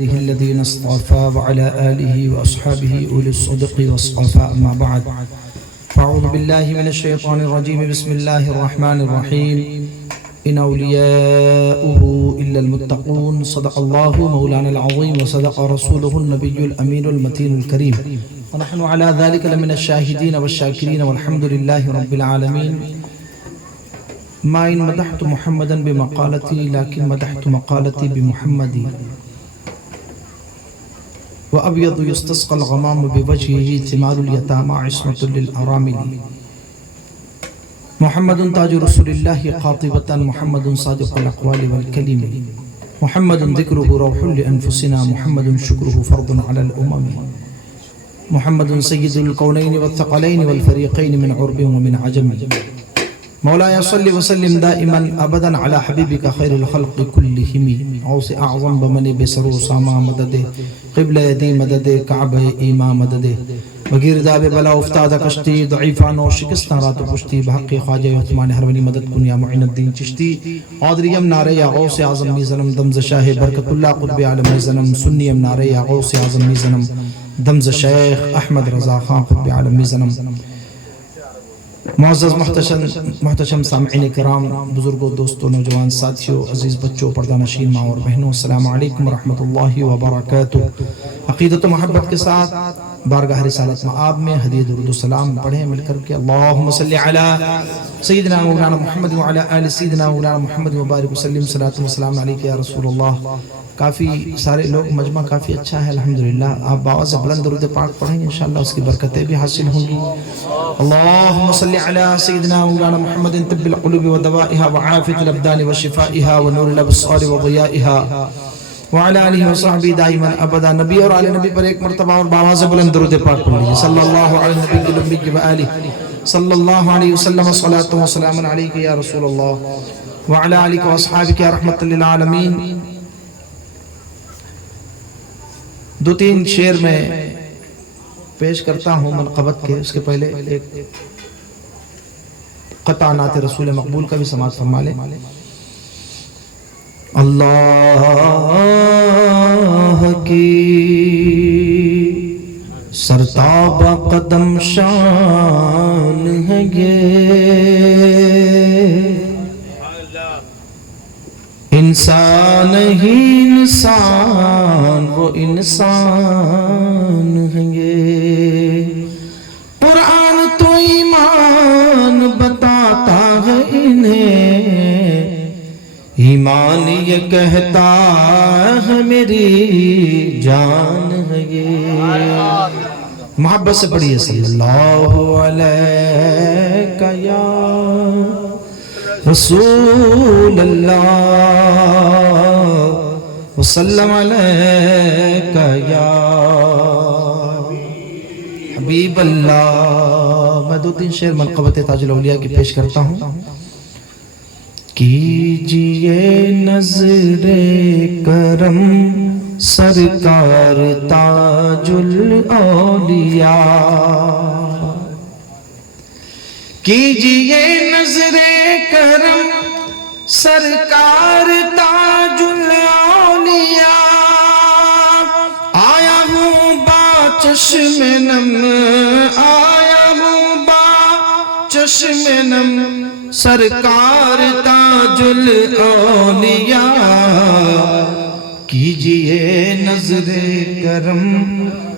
الذين اصطفى وعلى آله وأصحابه أولي الصدق والصفاء أما بعد فأعوذ بالله من الشيطان الرجيم بسم الله الرحمن الرحيم إن أولياؤه إلا المتقون صدق الله مولانا العظيم وصدق رسوله النبي الأمين المتين الكريم ونحن على ذلك لمن الشاهدين والشاكرين والحمد لله رب العالمين ما إن مدحت محمدا بمقالتي لكن مدحت مقالتي بمحمد وأبيض يستسقى الغمام بوجهه ثمار اليتامى عصمة للأرامل محمد تاج رسول الله قاطبة محمد صادق الأقوال والكلم محمد ذكره روح لأنفسنا محمد شكره فرض على الأمم محمد سيد الكونين والثقلين والفريقين من عرب ومن عجم مولاي صل وسلم دائما أبدا على حبيبك خير الخلق كلهم عوص أعظم بمن بسرو ساما مدده قبل يدي مدده كعبه إيما مدده بغیر داب بلا افتاد کشتی ضعیفان و شکستان رات پشتی بحق خواجہ عثمان ہرونی مدد کن یا معین الدین چشتی قادریم نعرہ یا غوث اعظم میزنم دمز شاہ برکت اللہ قطب عالم میزنم سنیم نعرہ یا غوث اعظم میزنم دمز شیخ احمد رضا خان قطب عالم میزنم معزز محتشم سامعین کرام بزرگوں دوستوں نوجوان ساتھیوں عزیز بچوں پردہ نشین ماں اور بہنوں السلام علیکم ورحمۃ اللہ وبرکاتہ عقیدت و محبت کے ساتھ بارگاہ رسالت مآب میں ہدیہ درود و سلام پڑھیں مل کر کے اللہم صلی علی سیدنا مولانا محمد وعلی آل سیدنا مولانا محمد وبارک وسلم صلاۃ و سلام علیک یا رسول اللہ کافی سارے لوگ مجمع کافی اچھا ہے الحمدللہ آپ باوز بلند درود پاک پڑھیں انشاءاللہ اس کی برکتیں بھی حاصل ہوں گی اللہم صلی علی سیدنا مولانا محمد طب القلوب ودوائها وعافیت الابدان وشفائها ونور الابصار وضیائها وعلى آلہ وصحبہ دائما ابدا نبی اور آل نبی پر ایک مرتبہ اور باواز بلند درود پاک پڑھ لیجئے صلی اللہ علیہ نبی الامی وآلہ صلی اللہ علیہ وسلم صلاة و سلام علیک یا رسول اللہ وعلى آلہ واصحابہ یا رحمت للعالمین دو تین شعر میں پیش کرتا ہوں منقبت کے اس کے پہلے ایک قطع نعت رسول مقبول کا بھی سماعت فرما لیں اللہ کی سرتاب قدم شان ہے یہ انسان ہی انسان وہ انسان ہے یہ قرآن تو ایمان بتاتا ہے انہیں ایمان یہ کہتا ہے میری جان ہے یہ محبت سے پڑھیے صلی اللہ علیہ یا رسول اللہ وسلم علیکہ یا حبیب اللہ میں دو تین شعر منقبت تاج الاولیاء کی پیش کرتا ہوں کیجئے نظر کرم سرکار تاج الاولیاء کیجئے نظر کرم سرکار تاج الاولیاء آیا ہوں با چشم نم آیا ہوں با چشم نم سرکار تاج الاولیاء کیجئے نظر کرم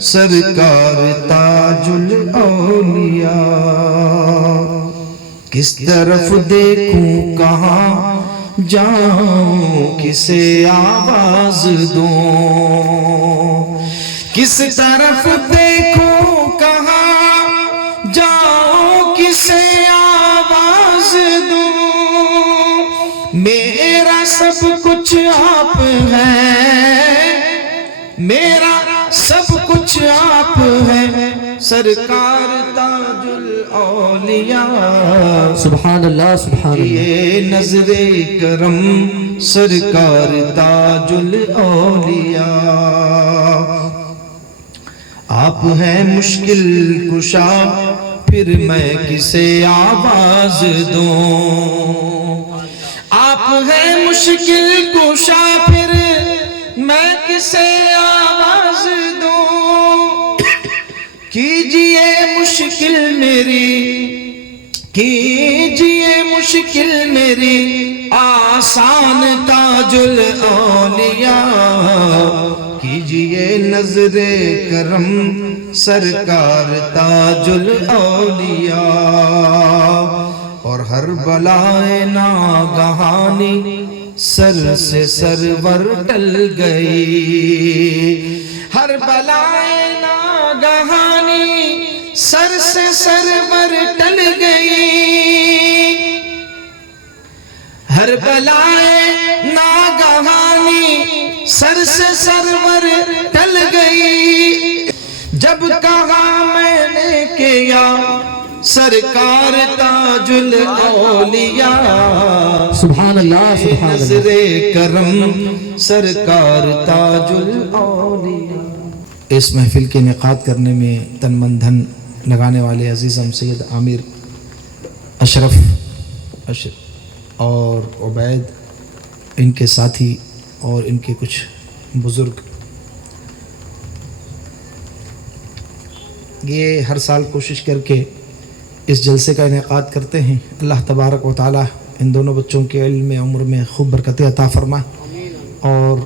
سرکار تاج الاولیاء کس طرف دیکھوں کہاں جاؤں کسے آواز دوں کس طرف دیکھوں کہاں جاؤں کسے آواز دوں میرا سب کچھ آپ ہے میرا سب کچھ آپ ہے سرکار تاج الاولیاء سبحان اللہ سبحان اللہ یہ نظر کرم سرکار تاج الاولیاء آپ ہیں مشکل کشا پھر میں کسے آواز دوں آپ ہیں مشکل کشا پھر میں کسے آواز دوں، کیجئے مشکل میری، کیجئے مشکل میری آسان تاج الاولیاء، کیجئے نظر کرم سرکار تاج الاولیاء، اور ہر بلائے ناگہانی سر سے سرور ٹل گئی، ہر بلائے ناگہانی سر سے سرور ٹل گئی، ہر بلائے ناگہانی سر سے سرور ٹل گئی، جب کہا میں نے کہ یا سرکار تاج الاولیاء، سبحان اللہ سبحان اللہ، نظر کرم سرکار تاج الاولیاء۔ اس محفل کے انعقاد کرنے میں تن من دھن لگانے والے عزیزم سید عامر اشرف اور عبید، ان کے ساتھی اور ان کے کچھ بزرگ، یہ ہر سال کوشش کر کے اس جلسے کا انعقاد کرتے ہیں۔ اللہ تبارک و تعالی ان دونوں بچوں کے علم میں، عمر میں خوب برکتیں عطا فرمائے، اور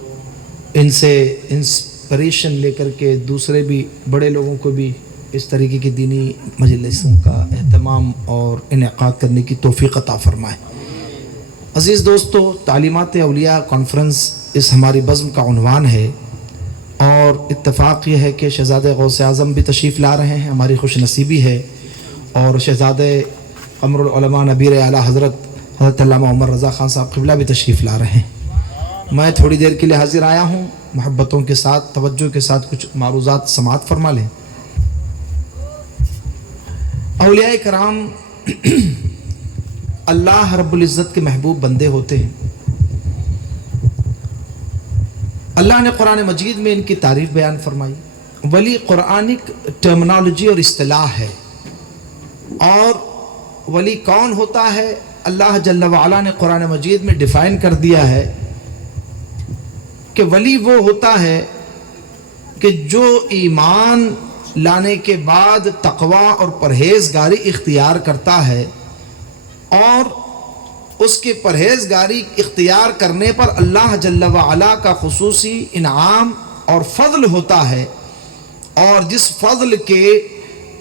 ان سے انسپریشن لے کر کے دوسرے بھی بڑے لوگوں کو بھی اس طریقے کی دینی مجلسوں کا اہتمام اور انعقاد کرنے کی توفیق عطا فرمائے۔ عزیز دوستو، تعلیمات اولیاء کانفرنس اس ہماری بزم کا عنوان ہے، اور اتفاق یہ ہے کہ شہزادہ غوث اعظم بھی تشریف لا رہے ہیں، ہماری خوش نصیبی ہے، اور شہزادہ قمر العلماء نبیر اعلیٰ حضرت علامہ عمر رضا خان صاحب قبلہ بھی تشریف لا رہے ہیں۔ میں تھوڑی دیر کے لیے حاضر آیا ہوں، محبتوں کے ساتھ، توجہ کے ساتھ کچھ معروضات سماعت فرما لیں۔ اولیاء کرام اللہ رب العزت کے محبوب بندے ہوتے ہیں۔ اللہ نے قرآن مجید میں ان کی تعریف بیان فرمائی۔ ولی قرآنک ٹرمنالوجی اور اصطلاح ہے، اور ولی کون ہوتا ہے اللہ جل وعلا نے قرآن مجید میں ڈیفائن کر دیا ہے کہ ولی وہ ہوتا ہے کہ جو ایمان لانے کے بعد تقوی اور پرہیزگاری اختیار کرتا ہے، اور اس کے پرہیزگاری اختیار کرنے پر اللہ جل وعلا کا خصوصی انعام اور فضل ہوتا ہے، اور جس فضل کے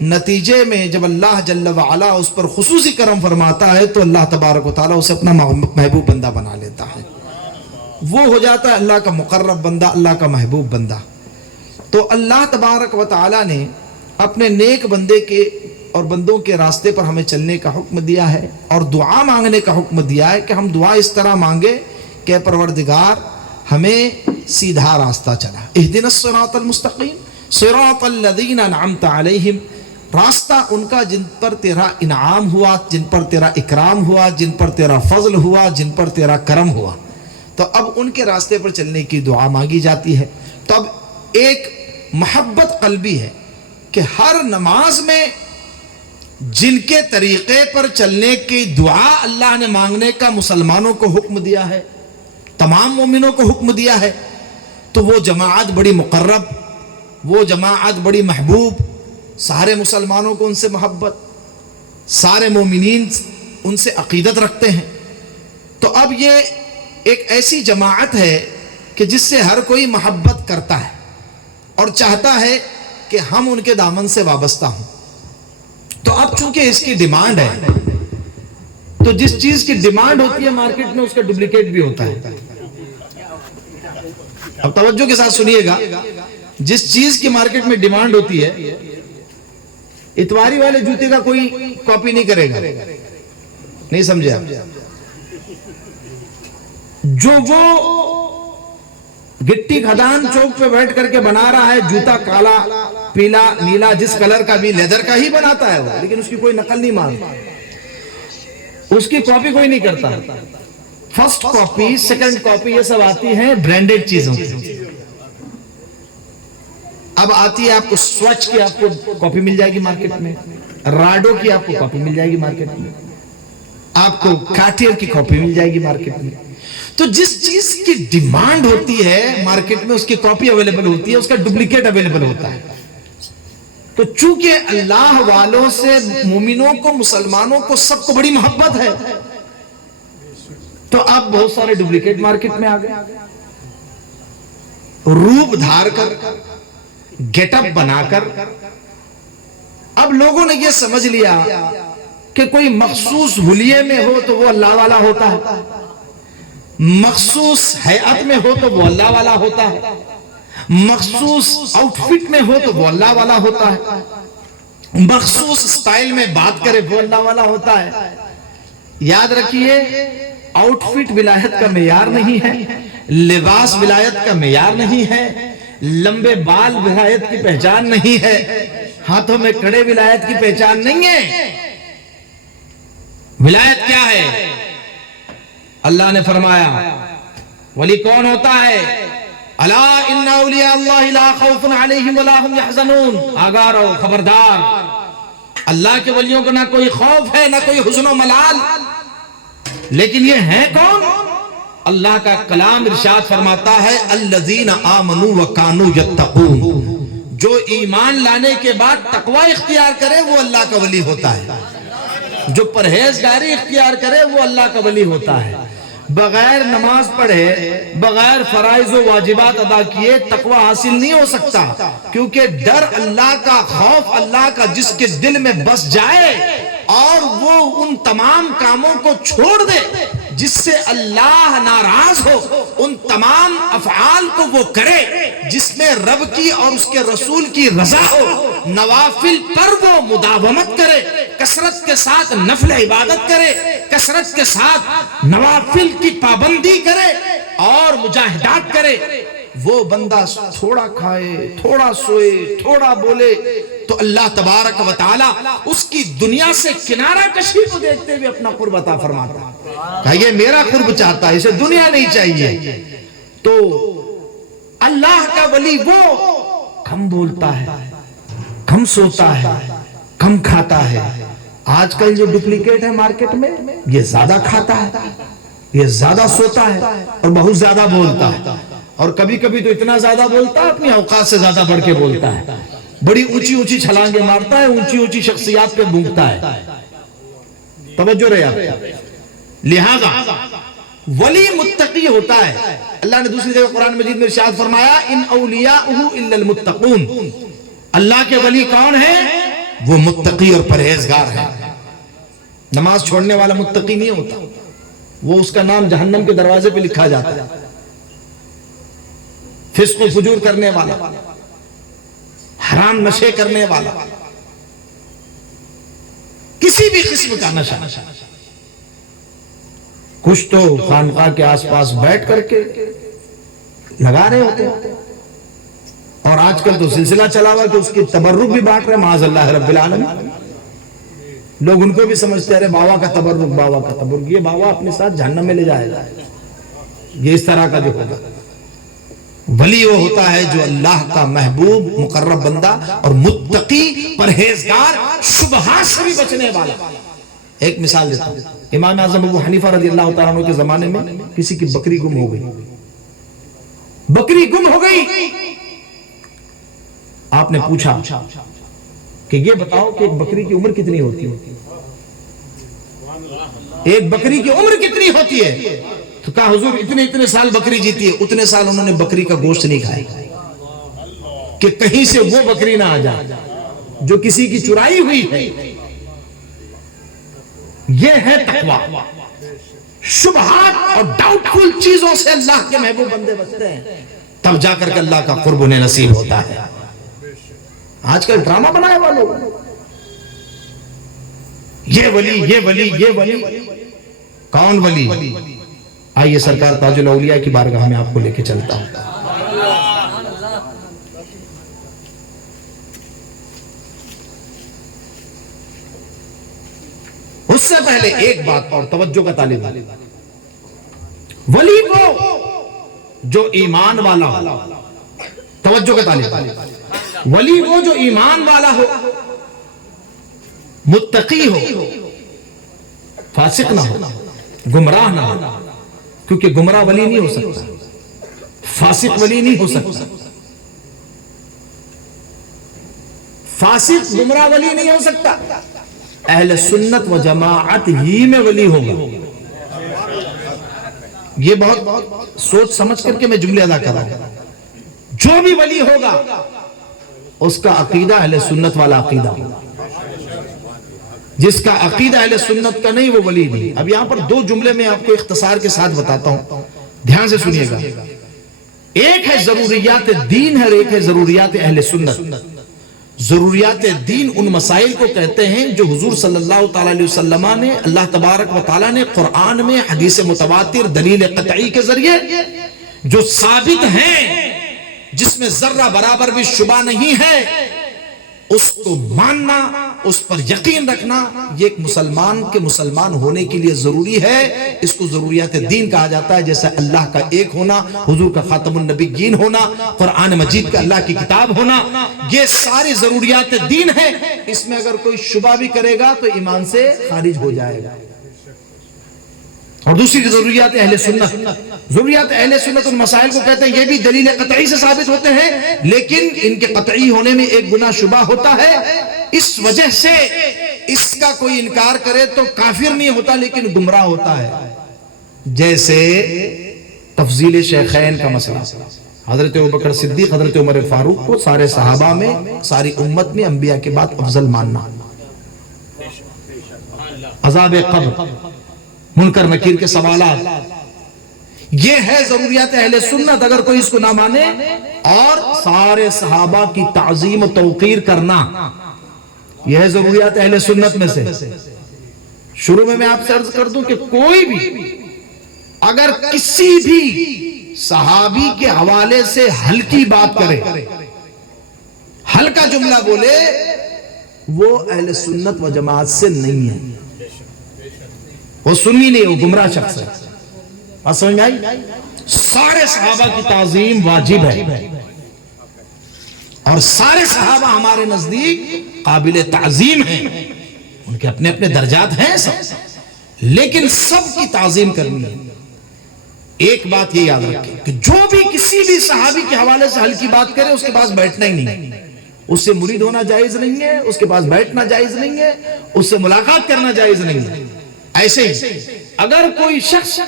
نتیجے میں جب اللہ جل وعلا اس پر خصوصی کرم فرماتا ہے تو اللہ تبارک و تعالیٰ اسے اپنا محبوب بندہ بنا لیتا ہے، وہ ہو جاتا ہے اللہ کا مقرب بندہ، اللہ کا محبوب بندہ۔ تو اللہ تبارک و تعالیٰ نے اپنے نیک بندے کے اور بندوں کے راستے پر ہمیں چلنے کا حکم دیا ہے، اور دعا مانگنے کا حکم دیا ہے کہ ہم دعا اس طرح مانگے کہ پروردگار ہمیں سیدھا راستہ چلا، اہدنا الصراط المستقیم صراط الذین انعمت علیہم، راستہ ان کا جن پر تیرا انعام ہوا، جن پر تیرا اکرام ہوا، جن پر تیرا فضل ہوا، جن پر تیرا کرم ہوا۔ تو اب ان کے راستے پر چلنے کی دعا مانگی جاتی ہے۔ تو اب ایک محبت قلبی ہے کہ ہر نماز میں جن کے طریقے پر چلنے کی دعا اللہ نے مانگنے کا مسلمانوں کو حکم دیا ہے، تمام مومنوں کو حکم دیا ہے، تو وہ جماعت بڑی مقرب، وہ جماعت بڑی محبوب، سارے مسلمانوں کو ان سے محبت، سارے مومنین ان سے عقیدت رکھتے ہیں۔ تو اب یہ ایک ایسی جماعت ہے کہ جس سے ہر کوئی محبت کرتا ہے اور چاہتا ہے کہ ہم ان کے دامن سے وابستہ ہوں۔ تو اب چونکہ اس کی ڈیمانڈ ہے، تو جس چیز کی ڈیمانڈ ہوتی ہے مارکیٹ میں اس کا ڈپلیکیٹ بھی ہوتا ہے۔ اب توجہ کے ساتھ سنیے گا، جس چیز کی مارکیٹ میں ڈیمانڈ ہوتی ہے، اتواری والے جوتے کا کوئی کاپی نہیں کرے گا، نہیں سمجھے آپ؟ جو وہ گٹی کھدان چوک پہ بیٹھ کر کے بنا رہا ہے جوتا، کالا پیلا نیلا جس کلر کا بھی، لیدر کا ہی بناتا ہے وہ، لیکن اس کی کوئی نقل نہیں مانتا، اس کی کاپی کوئی نہیں کرتا۔ فرسٹ کاپی، سیکنڈ کاپی، یہ سب آتی ہیں برانڈڈ چیزوں کی۔ اب آتی ہے آپ کو سوچ کی آپ کو کاپی مل جائے گی مارکیٹ میں، راڈو کی آپ کو کاپی مل جائے گی مارکیٹ میں، آپ کو کارٹیر کی کاپی مل جائے گی مارکیٹ میں۔ تو جس چیز کی ڈیمانڈ ہوتی ہے مارکیٹ میں اس کی کاپی اویلیبل ہوتی ہے، اس کا ڈپلیکیٹ اویلیبل ہوتا ہے۔ تو چونکہ اللہ والوں سے مومنوں کو، مسلمانوں کو، سب کو بڑی محبت ہے، تو اب بہت سارے ڈپلیکیٹ مارکیٹ میں آ گئے، روپ دھار کر، گیٹ اپ بنا کر۔ اب لوگوں نے یہ سمجھ لیا کہ کوئی مخصوص حلیے میں ہو تو وہ اللہ والا ہوتا ہے، مخصوص ہیئت میں ہو تو وہ اللہ والا ہوتا ہے، مخصوص آؤٹ فٹ میں ہو تو وہ اللہ والا ہوتا ہے، مخصوص سٹائل میں بات کرے وہ اللہ والا ہوتا ہے۔ یاد رکھیے، آؤٹ فٹ ولایت کا معیار نہیں ہے، لباس ولایت کا معیار نہیں ہے، لمبے بال ولایت کی پہچان نہیں ہے، ہاتھوں میں کڑے ولایت کی پہچان نہیں ہے۔ ولایت کیا ہے؟ اللہ نے فرمایا ولی کون ہوتا ہے؟ الا ان اولیاء اللہ لا خوف علیہم ولا هم يحزنون، آگاہ رہو، خبردار، اللہ کے ولیوں کو نہ کوئی خوف ہے نہ کوئی حزن و ملال۔ لیکن یہ ہیں کون؟ اللہ کا کلام ارشاد فرماتا ہے الذین آمنوا وکانوا یتقون، جو ایمان لانے کے بعد تقوی اختیار کرے وہ اللہ کا ولی ہوتا ہے، جو پرہیزگاری اختیار کرے وہ اللہ کا ولی ہوتا ہے۔ بغیر نماز پڑھے، بغیر فرائض و واجبات ادا کیے تقوی حاصل نہیں ہو سکتا، کیونکہ ڈر اللہ کا، خوف اللہ کا جس کے دل میں بس جائے اور وہ ان تمام کاموں کو چھوڑ دے جس سے اللہ ناراض ہو، ان تمام افعال کو وہ کرے جس میں رب کی اور اس کے رسول کی رضا ہو، نوافل پر وہ مداومت کرے، کثرت کے ساتھ نفل عبادت کرے، کثرت کے ساتھ نوافل کی پابندی کرے اور مجاہدات کرے، وہ بندہ تھوڑا کھائے، تھوڑا سوئے، تھوڑا بولے تو اللہ تبارک و تعالی اس کی دنیا سے کنارہ کشی کو دیکھتے ہوئے اپنا قرب عطا فرماتا ہے۔ کہا یہ میرا قرب چاہتا ہے، اسے دنیا نہیں چاہیے۔ تو اللہ کا ولی وہ کم بولتا ہے، کم سوتا ہے، کم کھاتا ہے۔ آج کل جو ڈپلیکیٹ ہے مارکیٹ میں، یہ زیادہ کھاتا ہے، یہ زیادہ سوتا ہے اور بہت زیادہ بولتا ہے، اور کبھی کبھی تو اتنا زیادہ بولتا ہے اپنی اوقات سے زیادہ بڑھ کے بولتا ہے، بڑی اونچی اونچی چھلانگیں مارتا ہے، اونچی اونچی شخصیات پہ بھونکتا ہے۔ توجہ رہے آپ۔ لہذا ولی متقی ہوتا ہے۔ اللہ نے دوسری جگہ قرآن مجید میں ارشاد فرمایا ان اولیاؤہ الا المتقون، اللہ کے ولی کون ہیں؟ وہ متقی اور پرہیزگار ہے۔ نماز چھوڑنے والا متقی نہیں ہوتا، وہ اس کا نام جہنم کے دروازے پہ لکھا جاتا ہے۔ فسق و فجور کرنے والا، حرام نشے کرنے والا، کسی بھی قسم کا نشہ، کچھ تو خانقاہ کے آس پاس بیٹھ کر کے لگا رہے ہوتے ہیں، اور آج کل تو سلسلہ چلا ہوا کہ اس کی تبرک بھی بانٹ رہے، معاذ اللہ رب العالمین۔ لوگ ان کو بھی سمجھتے ہیں بابا کا تبرک، بابا کا تبرک، یہ بابا اپنے ساتھ جہنم میں لے جائے گا۔ یہ اس طرح کا جو ہوگا ولی وہ ہوتا ہے جو اللہ کا محبوب مقرب بندہ اور متقی، پرہیزگار، شبہات سے بھی بچنے والا۔ ایک مثال دیتا ہوں، امام اعظم ابو حنیفہ رضی اللہ تعالیٰ عنہ کے زمانے میں کسی کی بکری گم ہو گئی، بکری گم ہو گئی۔ آپ نے پوچھا کہ یہ بتاؤ کہ ایک بکری کی عمر کتنی ہوتی ہے؟ ایک بکری کی عمر کتنی ہوتی ہے؟ تو کہا حضور اتنے سال بکری جیتی ہے۔ اتنے سال انہوں نے بکری کا گوشت نہیں کھایا کہ کہیں سے وہ بکری نہ آ جائے جو کسی کی چرائی ہوئی ہے۔ یہ ہے تقوی۔ شبہات اور ڈاؤٹ فل چیزوں سے اللہ کے محبوب بندے بچتے ہیں، تب جا کر کے اللہ کا قرب انہیں نصیب ہوتا ہے۔ آج کل ڈرامہ بنائے والوں، یہ ولی، یہ ولی، یہ ولی۔ کون ولی؟ آئیے سرکار تاج الاولیاء کی بارگاہ میں آپ کو لے کے چلتا ہوں۔ اس سے پہلے ایک بات اور توجہ کا طالب ہے، ولی وہ جو ایمان والا ہو۔ توجہ کا طالب ہے، ولی وہ جو ایمان والا ہو، متقی ہو، فاسق نہ ہو، گمراہ نہ ہو، کیونکہ گمراہ ولی نہیں ہو سکتا، فاسق ولی نہیں ہو سکتا، فاسق گمراہ ولی نہیں ہو سکتا، اہل سنت و جماعت ہی میں ولی ہوگا۔ یہ بہت سوچ سمجھ کر کے میں جملے ادا کر رہا ہوں۔ جو بھی ولی ہوگا اس کا عقیدہ اہل سنت والا عقیدہ، جس کا عقیدہ اہل سنت کا نہیں وہ ولی نہیں۔ اب یہاں پر دو جملے میں آپ کو اختصار کے ساتھ بتاتا ہوں، دھیان سے سنیے گا۔ ایک ہے ضروریات دین ہے اور ایک ہے ضروریات اہل سنت۔ ضروریات دین ان مسائل کو کہتے ہیں جو حضور صلی اللہ تعالیٰ علیہ وسلم نے، اللہ تبارک و تعالیٰ نے قرآن میں حدیث متواتر دلیل قطعی کے ذریعے جو ثابت ہیں، جس میں ذرہ برابر بھی شبہ نہیں ہے، اس کو ماننا، اس پر یقین رکھنا، یہ ایک مسلمان کے مسلمان ہونے کے لیے ضروری ہے۔ اس کو ضروریات دین کہا جاتا ہے، جیسے اللہ کا ایک ہونا، حضور کا خاتم النبیین ہونا، قرآن مجید کا اللہ کی کتاب ہونا، یہ ساری ضروریات دین ہے۔ اس میں اگر کوئی شبہ بھی کرے گا تو ایمان سے خارج ہو جائے گا۔ اور دوسری ضروریات اہل سنت، ضروریات اہل سنت ان مسائل کو کہتے ہیں یہ بھی دلیل قطعی سے ثابت ہوتے ہیں، لیکن ان کے قطعی ہونے میں ایک گناہ شبہ ہوتا ہے، اس وجہ سے اس کا کوئی انکار کرے تو کافر نہیں ہوتا لیکن گمراہ ہوتا ہے۔ جیسے تفضیل شیخین کا مسئلہ، حضرت ابوبکر صدیق، حضرت عمر فاروق کو سارے صحابہ میں، ساری امت میں انبیاء کے بعد افضل ماننا، عذاب قبر، منکر نکیر کے سوالات، یہ ہے ضروریات اہل سنت۔ اگر کوئی اس کو نہ مانے، اور سارے صحابہ کی تعظیم و توقیر کرنا، یہ ہے ضروریات اہل سنت میں سے۔ شروع میں آپ سے عرض کر دوں کہ کوئی بھی اگر کسی بھی صحابی کے حوالے سے ہلکی بات کرے، ہلکا جملہ بولے، وہ اہل سنت و جماعت سے نہیں ہے، وہ سنی نہیں، وہ گمراہ شخص ہے۔ بات سمجھ میں آئی؟ سارے صحابہ کی تعظیم واجب ہے، اور سارے صحابہ ہمارے نزدیک قابل تعظیم ہیں، ان کے اپنے اپنے درجات ہیں سب، لیکن سب کی تعظیم کرنی ہے۔ ایک بات یہ یاد رکھیں کہ جو بھی کسی بھی صحابی کے حوالے سے ہلکی بات کرے، اس کے پاس بیٹھنا ہی نہیں، اس سے مرید ہونا جائز نہیں ہے، اس کے پاس بیٹھنا جائز نہیں ہے، اس سے ملاقات کرنا جائز نہیں ہے۔ ایسے ہی اگر کوئی شخص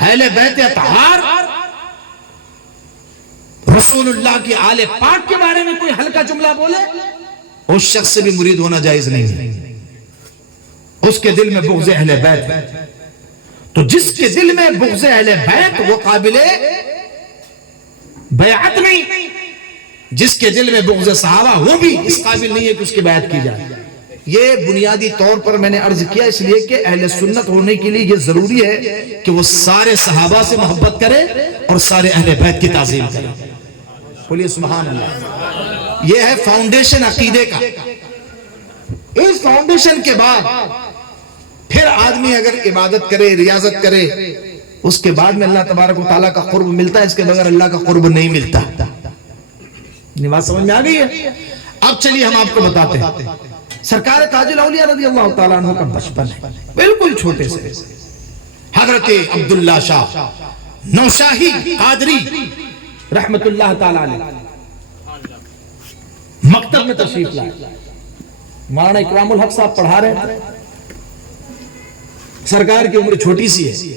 اہل بیت اطہار، رسول اللہ کی آل پاک کے بارے میں کوئی ہلکا جملہ بولے، اس شخص سے بھی مرید ہونا جائز نہیں ہے، اس کے دل میں بغض اہل بیت ہے۔ تو جس کے دل میں بغض اہل بیت، وہ قابل بیعت نہیں، جس کے دل میں بغض صحابہ، وہ بھی اس قابل نہیں ہے کہ اس کی بیعت کی جائے۔ یہ بنیادی طور پر میں نے عرض کیا اس لیے کہ اہل سنت ہونے کے لیے یہ ضروری ہے کہ وہ سارے صحابہ سے محبت کرے اور سارے اہل بیت کی تعظیم کرے۔ بولیے سبحان اللہ۔ یہ ہے فاؤنڈیشن عقیدے کا۔ اس فاؤنڈیشن کے بعد پھر آدمی اگر عبادت کرے، ریاضت کرے، اس کے بعد میں اللہ تبارک و تعالیٰ کا قرب ملتا ہے، اس کے بغیر اللہ کا قرب نہیں ملتا۔ یہ بات سمجھ میں آ گئی ہے؟ اب چلیے ہم آپ کو بتاتے ہیں۔ سرکار تاج الاولیاء رضی اللہ تعالیٰ عنہ کا بچپن ہے، بالکل چھوٹے سے حضرت عبداللہ شاہ نوشاہی قادری رحمت اللہ تعالیٰ علیہ مکتب میں تشریف لائے۔ مولانا اکرام الحق صاحب پڑھا رہے تھے، سرکار کی عمر چھوٹی سی ہے،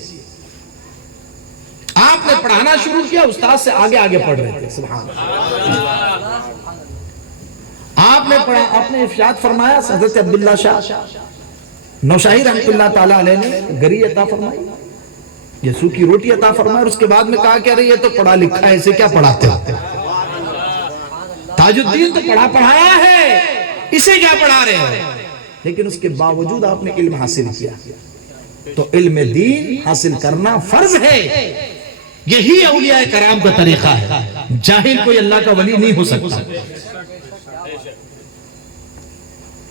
آپ نے پڑھانا شروع کیا، استاد سے آگے آگے پڑھ رہے تھے۔ سبحان اللہ۔ آپ نے پڑھا، آپ نے ارشاد فرمایا، حضرت عبداللہ شاہ نوشاہی رحمت اللہ تعالیٰ علیہ نے گری عطا فرمائی، یسوع کی روٹی عطا فرمائی، اور اس کے بعد میں کہا کہ ارے یہ تو پڑھا لکھا ہے، اسے کیا پڑھاتے ہوتے؟ تاج الدین تو پڑھا پڑھایا ہے، اسے کیا پڑھا رہے ہیں؟ لیکن اس کے باوجود آپ نے علم حاصل کیا، تو علم دین حاصل کرنا فرض ہے۔ یہی اولیاء کرام کا طریقہ ہے، جاہل کوئی اللہ کا ولی نہیں ہو سکتا۔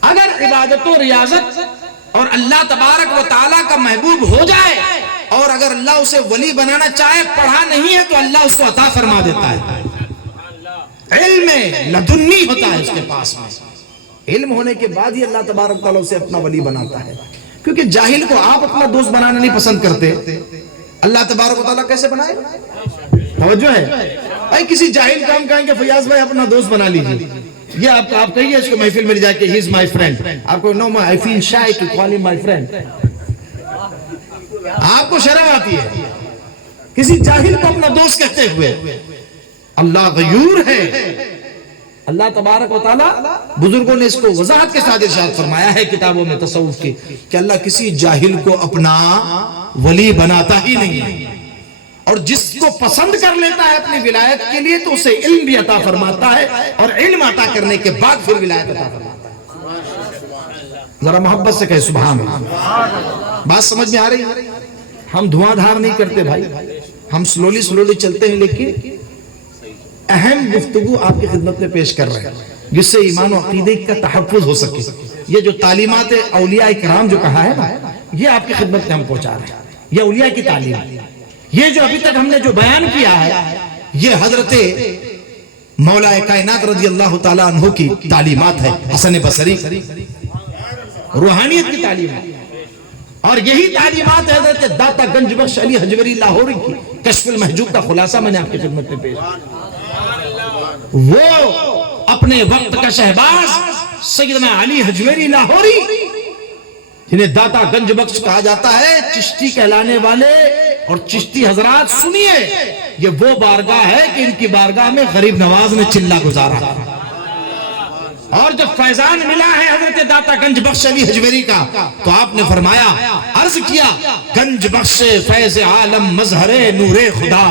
اگر عبادت و ریاضت اور اللہ تبارک و تعالیٰ کا محبوب ہو جائے، اور اگر اللہ اسے ولی بنانا چاہے، پڑھا نہیں ہے تو اللہ اس کو عطا فرما دیتا ہے۔ علم لدنی ہوتا ہے اس کے پاس میں، علم ہونے کے بعد ہی اللہ تبارک تعالیٰ اسے اپنا ولی بناتا ہے، کیونکہ جاہل کو آپ اپنا دوست بنانا نہیں پسند کرتے، اللہ تبارک و تعالیٰ کیسے بنائے؟ توجہ ہے؟ اے کسی جاہل کام کہیں کہ فیاض بھائی اپنا دوست بنا لیجیے، یہ آپ کہیے اس کو محفل میں جا کے he is my friend، آپ کو no I feel shy to call him my friend، آپ کو شرم آتی ہے کسی جاہل کو اپنا دوست کہتے ہوئے؟ اللہ غیور ہے۔ اللہ تبارک و تعالیٰ بزرگوں نے اس کو وضاحت کے ساتھ ارشاد فرمایا ہے کتابوں میں تصوف کی کہ اللہ کسی جاہل کو اپنا ولی بناتا ہی نہیں ہے، اور جس کو پسند کر لیتا ہے اپنی ولایت کے لیے تو اسے علم بھی عطا فرماتا ہے، اور علم عطا کرنے کے بعد پھر ولایت عطا فرماتا ہے۔ ذرا محبت سے کہے سبحان اللہ۔ بات سمجھ میں آ رہی ہے؟ ہم دھواں دھار نہیں کرتے بھائی، ہم سلولی چلتے ہیں، لیکن اہم گفتگو آپ کی خدمت میں پیش کر رہے ہیں جس سے ایمان و عقیدے کا تحفظ ہو سکے۔ یہ جو تعلیمات اولیاء کرام جو کہا ہے نا، یہ آپ کی خدمت میں ہم پہنچا رہے ہیں، یہ اولیاء کی تعلیم ہے۔ یہ جو ابھی تک ہم نے جو بیان کیا ہے یہ حضرت مولا کائنات رضی اللہ تعالیٰ عنہ کی تعلیمات ہے، حسن بصری روحانیت کی تعلیم ہے، اور یہی تعلیمات حضرت داتا گنج بخش علی حجویری لاہوری کی کشف المحجوب کا خلاصہ میں نے آپ کی خدمت میں پیش کیا۔ وہ اپنے وقت کا شہباز سیدنا علی حجویری لاہوری، جنہیں داتا گنج بخش کہا جاتا ہے، چشتی کہلانے والے اور چشتی حضرات سنیے، یہ وہ بارگاہ ہے کہ ان کی بارگاہ میں غریب نواز نے چلہ گزارا، اور جب فیضان ملا ہے حضرت داتا گنج بخش علی حجویری کا تو آپ نے فرمایا، عرض کیا، گنج بخش فیض عالم مظہر نور خدا،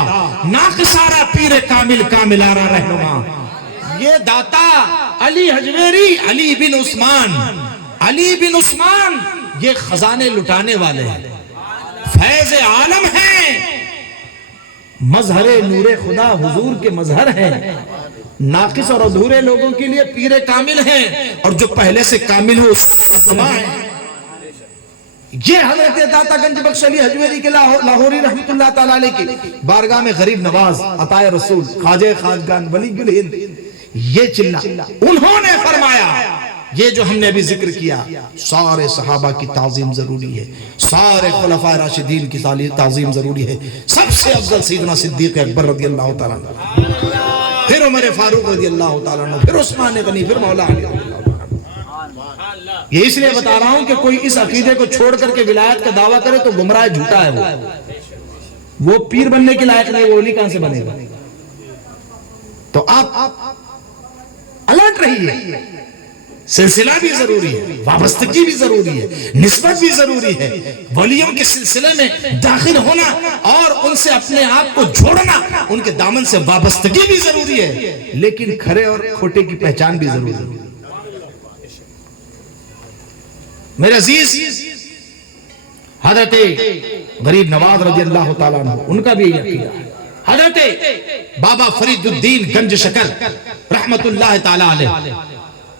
ناقصارہ پیر کامل کاملارہ رہنما۔ یہ داتا علی حجویری، علی بن عثمان یہ خزانے لٹانے والے ہیں، فیض عالم ہیں، مظہر نور خدا حضور کے مظہر ہیں، ناقص اور ادھورے لوگوں کے لیے پیر کامل ہیں، اور جو پہلے سے کامل ہو اس ہیں۔ یہ حضرت داتا گنج بخش علی حجویری کے لاہوری رحمت اللہ تعالیٰ علیہ کی بارگاہ میں غریب نواز، عطائے رسول، خواجہ خواجگان، ولی الہند، یہ چلہ انہوں نے فرمایا، یہ جو ہم نے ابھی ذکر کیا، سارے صحابہ کی تعظیم ضروری ہے، سارے خلفاء راشدین کی تعظیم ضروری ہے، سب سے افضل سیدنا صدیق اکبر رضی اللہ تعالیٰ عنہ، پھر عمر فاروق رضی اللہ تعالیٰ عنہ، پھر عثمان غنی، پھر مولا علی۔ یہ اس لیے بتا رہا ہوں کہ کوئی اس عقیدے کو چھوڑ کر کے ولایت کا دعویٰ کرے تو گمراہ جھوٹا ہے، وہ پیر بننے کے لائق نہیں، وہ ولی کہاں سے بنے گا؟ تو آپ الرٹ رہیے، سلسلہ بھی ضروری ہے، وابستگی بھی ضروری ہے، نسبت بھی ضروری ہے، ولیوں کے سلسلے میں داخل ہونا اور ان سے اپنے آپ کو جوڑنا، ان کے دامن سے وابستگی بھی ضروری ہے، لیکن کھرے اور کھوٹے کی پہچان بھی ضروری ہے۔ میرے عزیز، حضرت غریب نواز رضی اللہ تعالیٰ عنہ، ان کا بھی یہ عقیدہ ہے۔ حضرت بابا فرید الدین گنج شکر رحمت اللہ تعالیٰ علیہ،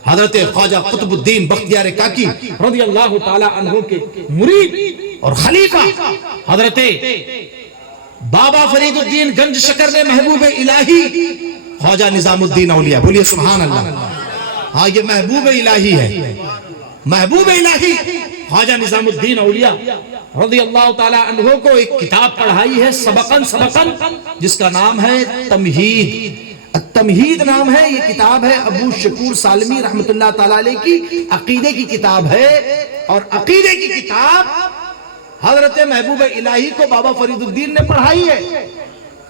حضرت خواجہ قطب الدین بختیار کاکی رضی اللہ تعالیٰ عنہ کے مرید اور خلیفہ حضرت بابا فرید الدین گنج شکر نے محبوب الہی خواجہ نظام الدین اولیاء، بولیے سبحان اللہ، ہاں یہ محبوب الہی ہے، محبوب الہی خواجہ نظام الدین اولیاء رضی اللہ تعالیٰ عنہ کو ایک کتاب پڑھائی ہے سبقاً جس کا نام ہے تمہید۔ التمہید نام ہے، یہ کتاب ہے ابو شکور سالمی رحمت اللہ تعالیٰ علیہ کی عقیدے کی کتاب ہے، اور عقیدے کی کتاب حضرت محبوب الہی کو بابا فرید الدین نے پڑھائی ہے،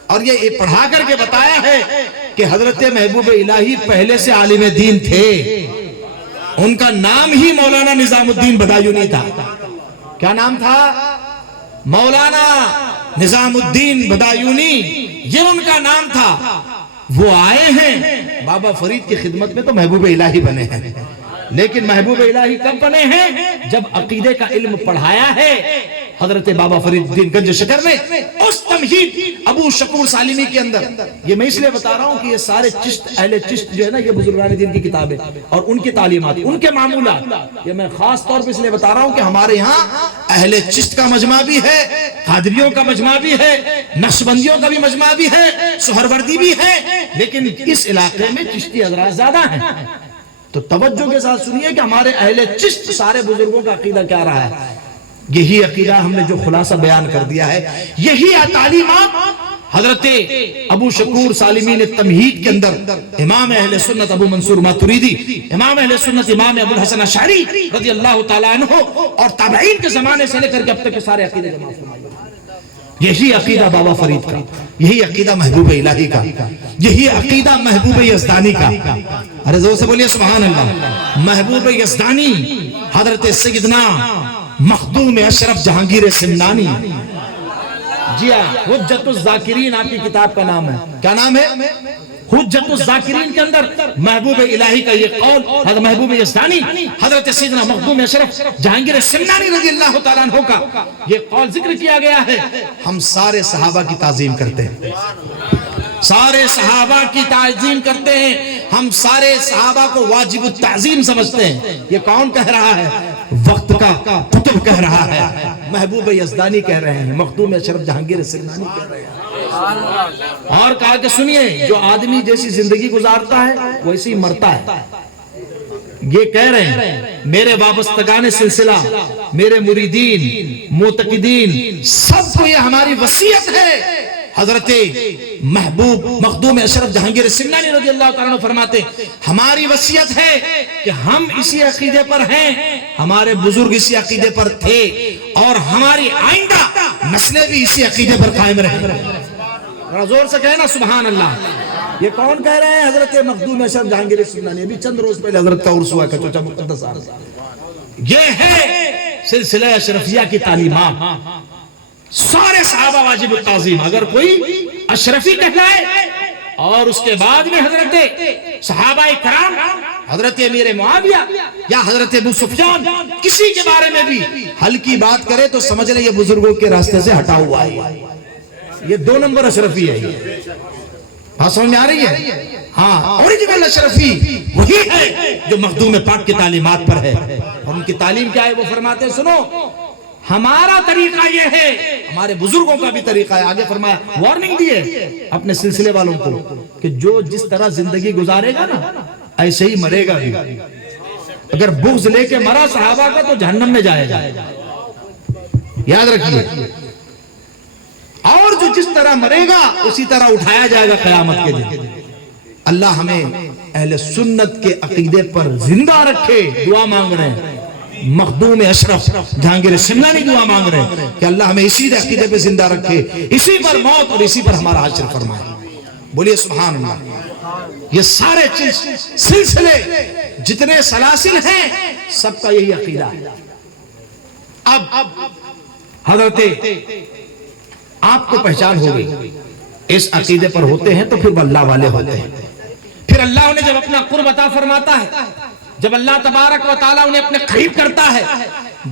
اور یہ پڑھا کر کے بتایا ہے کہ حضرت محبوب الہی پہلے سے عالم دین تھے، ان کا نام ہی مولانا نظام الدین بدایونی تھا۔ کیا نام تھا؟ مولانا نظام الدین بدایونی، یہ ان کا نام تھا۔ وہ آئے ہیں بابا فرید کی خدمت میں تو محبوب الہی بنے ہیں، لیکن محبوب الہی کب بنے ہیں؟ جب عقیدے کا علم پڑھایا ہے حضرت بابا فرید الدین گنج شکر نے اس تمہید ابو شکور سالمی کے اندر۔ یہ میں اس لیے بتا رہا ہوں کہ یہ سارے چشت، اہل چشت جو ہے نا، یہ بزرگان دین کی کتابیں اور ان کی تعلیمات، ان کے معمولات، یہ میں خاص طور پر اس لیے بتا رہا ہوں کہ ہمارے یہاں اہل چشت کا مجمع بھی ہے، قادریوں کا مجمع بھی ہے، نقشبندیوں کا بھی مجمع بھی ہے، سہروردی بھی ہے، لیکن اس علاقے میں چشتی حضرات زیادہ ہیں۔ تو توجہ کے ساتھ سنیے کہ ہمارے اہل چشت سارے بزرگوں کا عقیدہ کیا رہا ہے۔ یہی عقیدہ ہم نے جو خلاصہ بیان کر دیا ہے، یہی تعلیمات حضرت ابو شکور سالمین تمہید کے اندر امام اہل سنت ابو منصور ماتریدی، امام اہل سنت امام ابو الحسن اشعری رضی اللہ تعالیٰ عنہ اور تابعین کے زمانے سے لے کر کے اب تک کے سارے عقیدے جمع فرمائے. یہی عقیدہ بابا فرید کا، یہی عقیدہ محبوب الہی کا، یہی عقیدہ محبوب یزدانی کا. ارے زور سے بولیے سبحان اللہ. محبوب یزدانی حضرت سیدنا مخدوم اشرف جہانگیر سمنانی. جی ہاں، حجت الذاکرین آپ کی کتاب کا نام ہے. کیا نام ہے؟ حجت الذاکرین کے اندر محبوب الہی کا یہ قول حضرت محبوب یزدانی حضرت سیدنا مخدوم اشرف جہانگیر سمنانی رضی اللہ تعالیٰ عنہ کا یہ قول ذکر کیا گیا ہے. ہم سارے صحابہ کی تعظیم کرتے ہیں، سارے صحابہ کی تعظیم کرتے ہیں، ہم سارے صحابہ کو واجب التعظیم سمجھتے ہیں. یہ کون کہہ رہا ہے؟ وقت کا کتب کہہ رہا ہے، محبوب یزدانی کہہ رہے ہیں، مخدوم اشرف جہانگیر سمنانی کہہ رہے ہیں. اور کہا کہ سنیے، جو آدمی جیسی زندگی گزارتا ہے ویسی مرتا ہے. یہ کہہ رہے ہیں میرے وابستگان سلسلہ، میرے مریدین، معتقدین، سب کو یہ ہماری وصیت ہے. حضرت محبوب مخدوم اشرف جہانگیر سمنانی رضی اللہ تعالیٰ عنہ فرماتے ہماری وصیت ہے کہ ہم اسی عقیدے پر ہیں، ہمارے بزرگ اسی عقیدے پر تھے، اور ہماری آئندہ نسلیں بھی اسی عقیدے پر قائم رہیں. زور سے کہنا سبحان اللہ. یہ کون کہہ رہے ہیں؟ حضرت مخدوم اشرف جہانگیر سمنانی. ابھی چند روز پہلے حضرت کا عرس ہوا ہے کچوچا مقدس آرز. یہ ہے سلسلہ اشرفیہ کی تعلیمات. سارے صحابہ واجب التعظیم. اگر کوئی اشرفی کہلائے اور اس کے بعد میں حضرت صحابہ کرام، حضرت امیر معاویہ یا حضرت ابو سفیان کسی کے بارے میں بھی ہلکی بات کرے تو سمجھ لیں یہ بزرگوں کے راستے سے ہٹا ہوا ہے. یہ 2 نمبر اشرفی ہے. ہاں سمجھ میں آ رہی ہے؟ ہاں، اوریجنل اشرفی وہی ہے جو مخدوم پاک کی تعلیمات پر ہے. اور ان کی تعلیم کیا ہے؟ وہ فرماتے ہیں سنو، ہمارا طریقہ یہ ہے، ہمارے بزرگوں کا بھی طریقہ ہے. آگے فرمایا، وارننگ دیے اپنے سلسلے والوں کو کہ جو جس طرح زندگی گزارے گا نا ایسے ہی مرے گا بھی. اگر بغض لے کے مرا صحابہ کا تو جہنم میں جائے گا، یاد رکھیے. اور جو جس طرح مرے گا اسی طرح اٹھایا جائے گا قیامت کے دن. اللہ ہمیں اہل سنت کے عقیدے پر زندہ رکھے. دعا مانگ رہے ہیں مخدوم اشرف جہانگیر سمنانی، دعا مانگ رہے ہیں کہ اللہ ہمیں اسی عقیدے پہ زندہ رکھے، اسی پر موت اور اسی پر ہمارا حشر فرمائے. بولیے سبحان اللہ. یہ سارے سلسلے جتنے سلاسل ہیں سب کا یہی عقیدہ ہے. اب حضرت آپ کو پہچان ہو گئی، اس عقیدے پر ہوتے ہیں تو پھر وہ اللہ والے ہوتے ہیں. پھر اللہ انہیں جب اپنا قرب عطا فرماتا ہے، جب اللہ تبارک و تعالیٰ انہیں اپنے قریب کرتا ہے،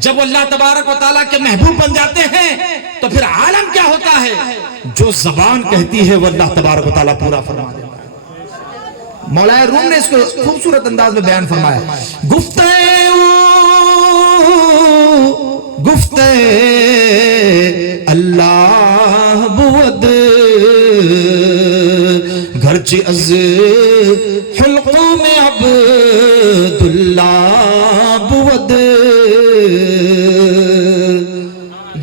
جب اللہ تبارک و تعالیٰ کے محبوب بن جاتے ہیں تو پھر عالم کیا ہوتا ہے؟ جو زبان کہتی ہے وہ اللہ تبارک و تعالیٰ پورا فرما دیتا ہے. مولا روم نے اس کو خوبصورت انداز میں بیان فرمایا. گفتے اللہ بود گرچہ از حلقوں میں عبداللہ بود.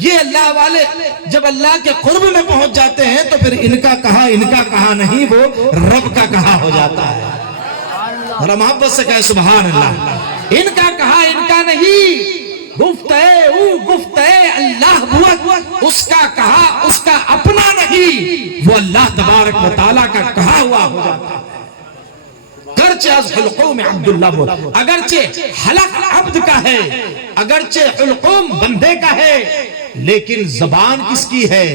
یہ اللہ والے جب اللہ کے قرب میں پہنچ جاتے ہیں تو پھر ان کا کہا نہیں، وہ رب کا کہا ہو جاتا ہے. اور محبت سے کہے سبحان اللہ. ان کا کہا ان کا نہیں، گفتہ اللہ بود، اس کا کہا اس کا اپنا نہیں، وہ اللہ تبارک و تعالیٰ کا کہا ہوا ہو جاتا ہے. اگرچہ از حلقوم عبداللہ بود، اگرچہ حلق عبد کا ہے، اگرچہ حلقوم بندے کا ہے، لیکن زبان کس کی ہے؟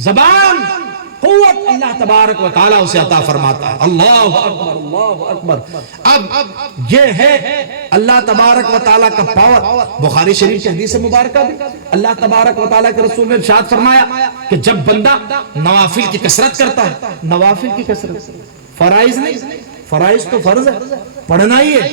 زبان قوت اللہ تبارک و تعالیٰ اسے عطا فرماتا ہے. اللہ اکبر اللہ اکبر. اب یہ ہے اللہ تبارک و تعالیٰ کا پاور. بخاری شریف کی حدیث مبارکہ بھی اللہ تبارک و تعالیٰ کے رسول نے ارشاد فرمایا کہ جب بندہ نوافل کی کثرت کرتا ہے، نوافل کی کثرت، فرائض نہیں، فرائض تو فرض ہے، پڑھنا ہی ہے،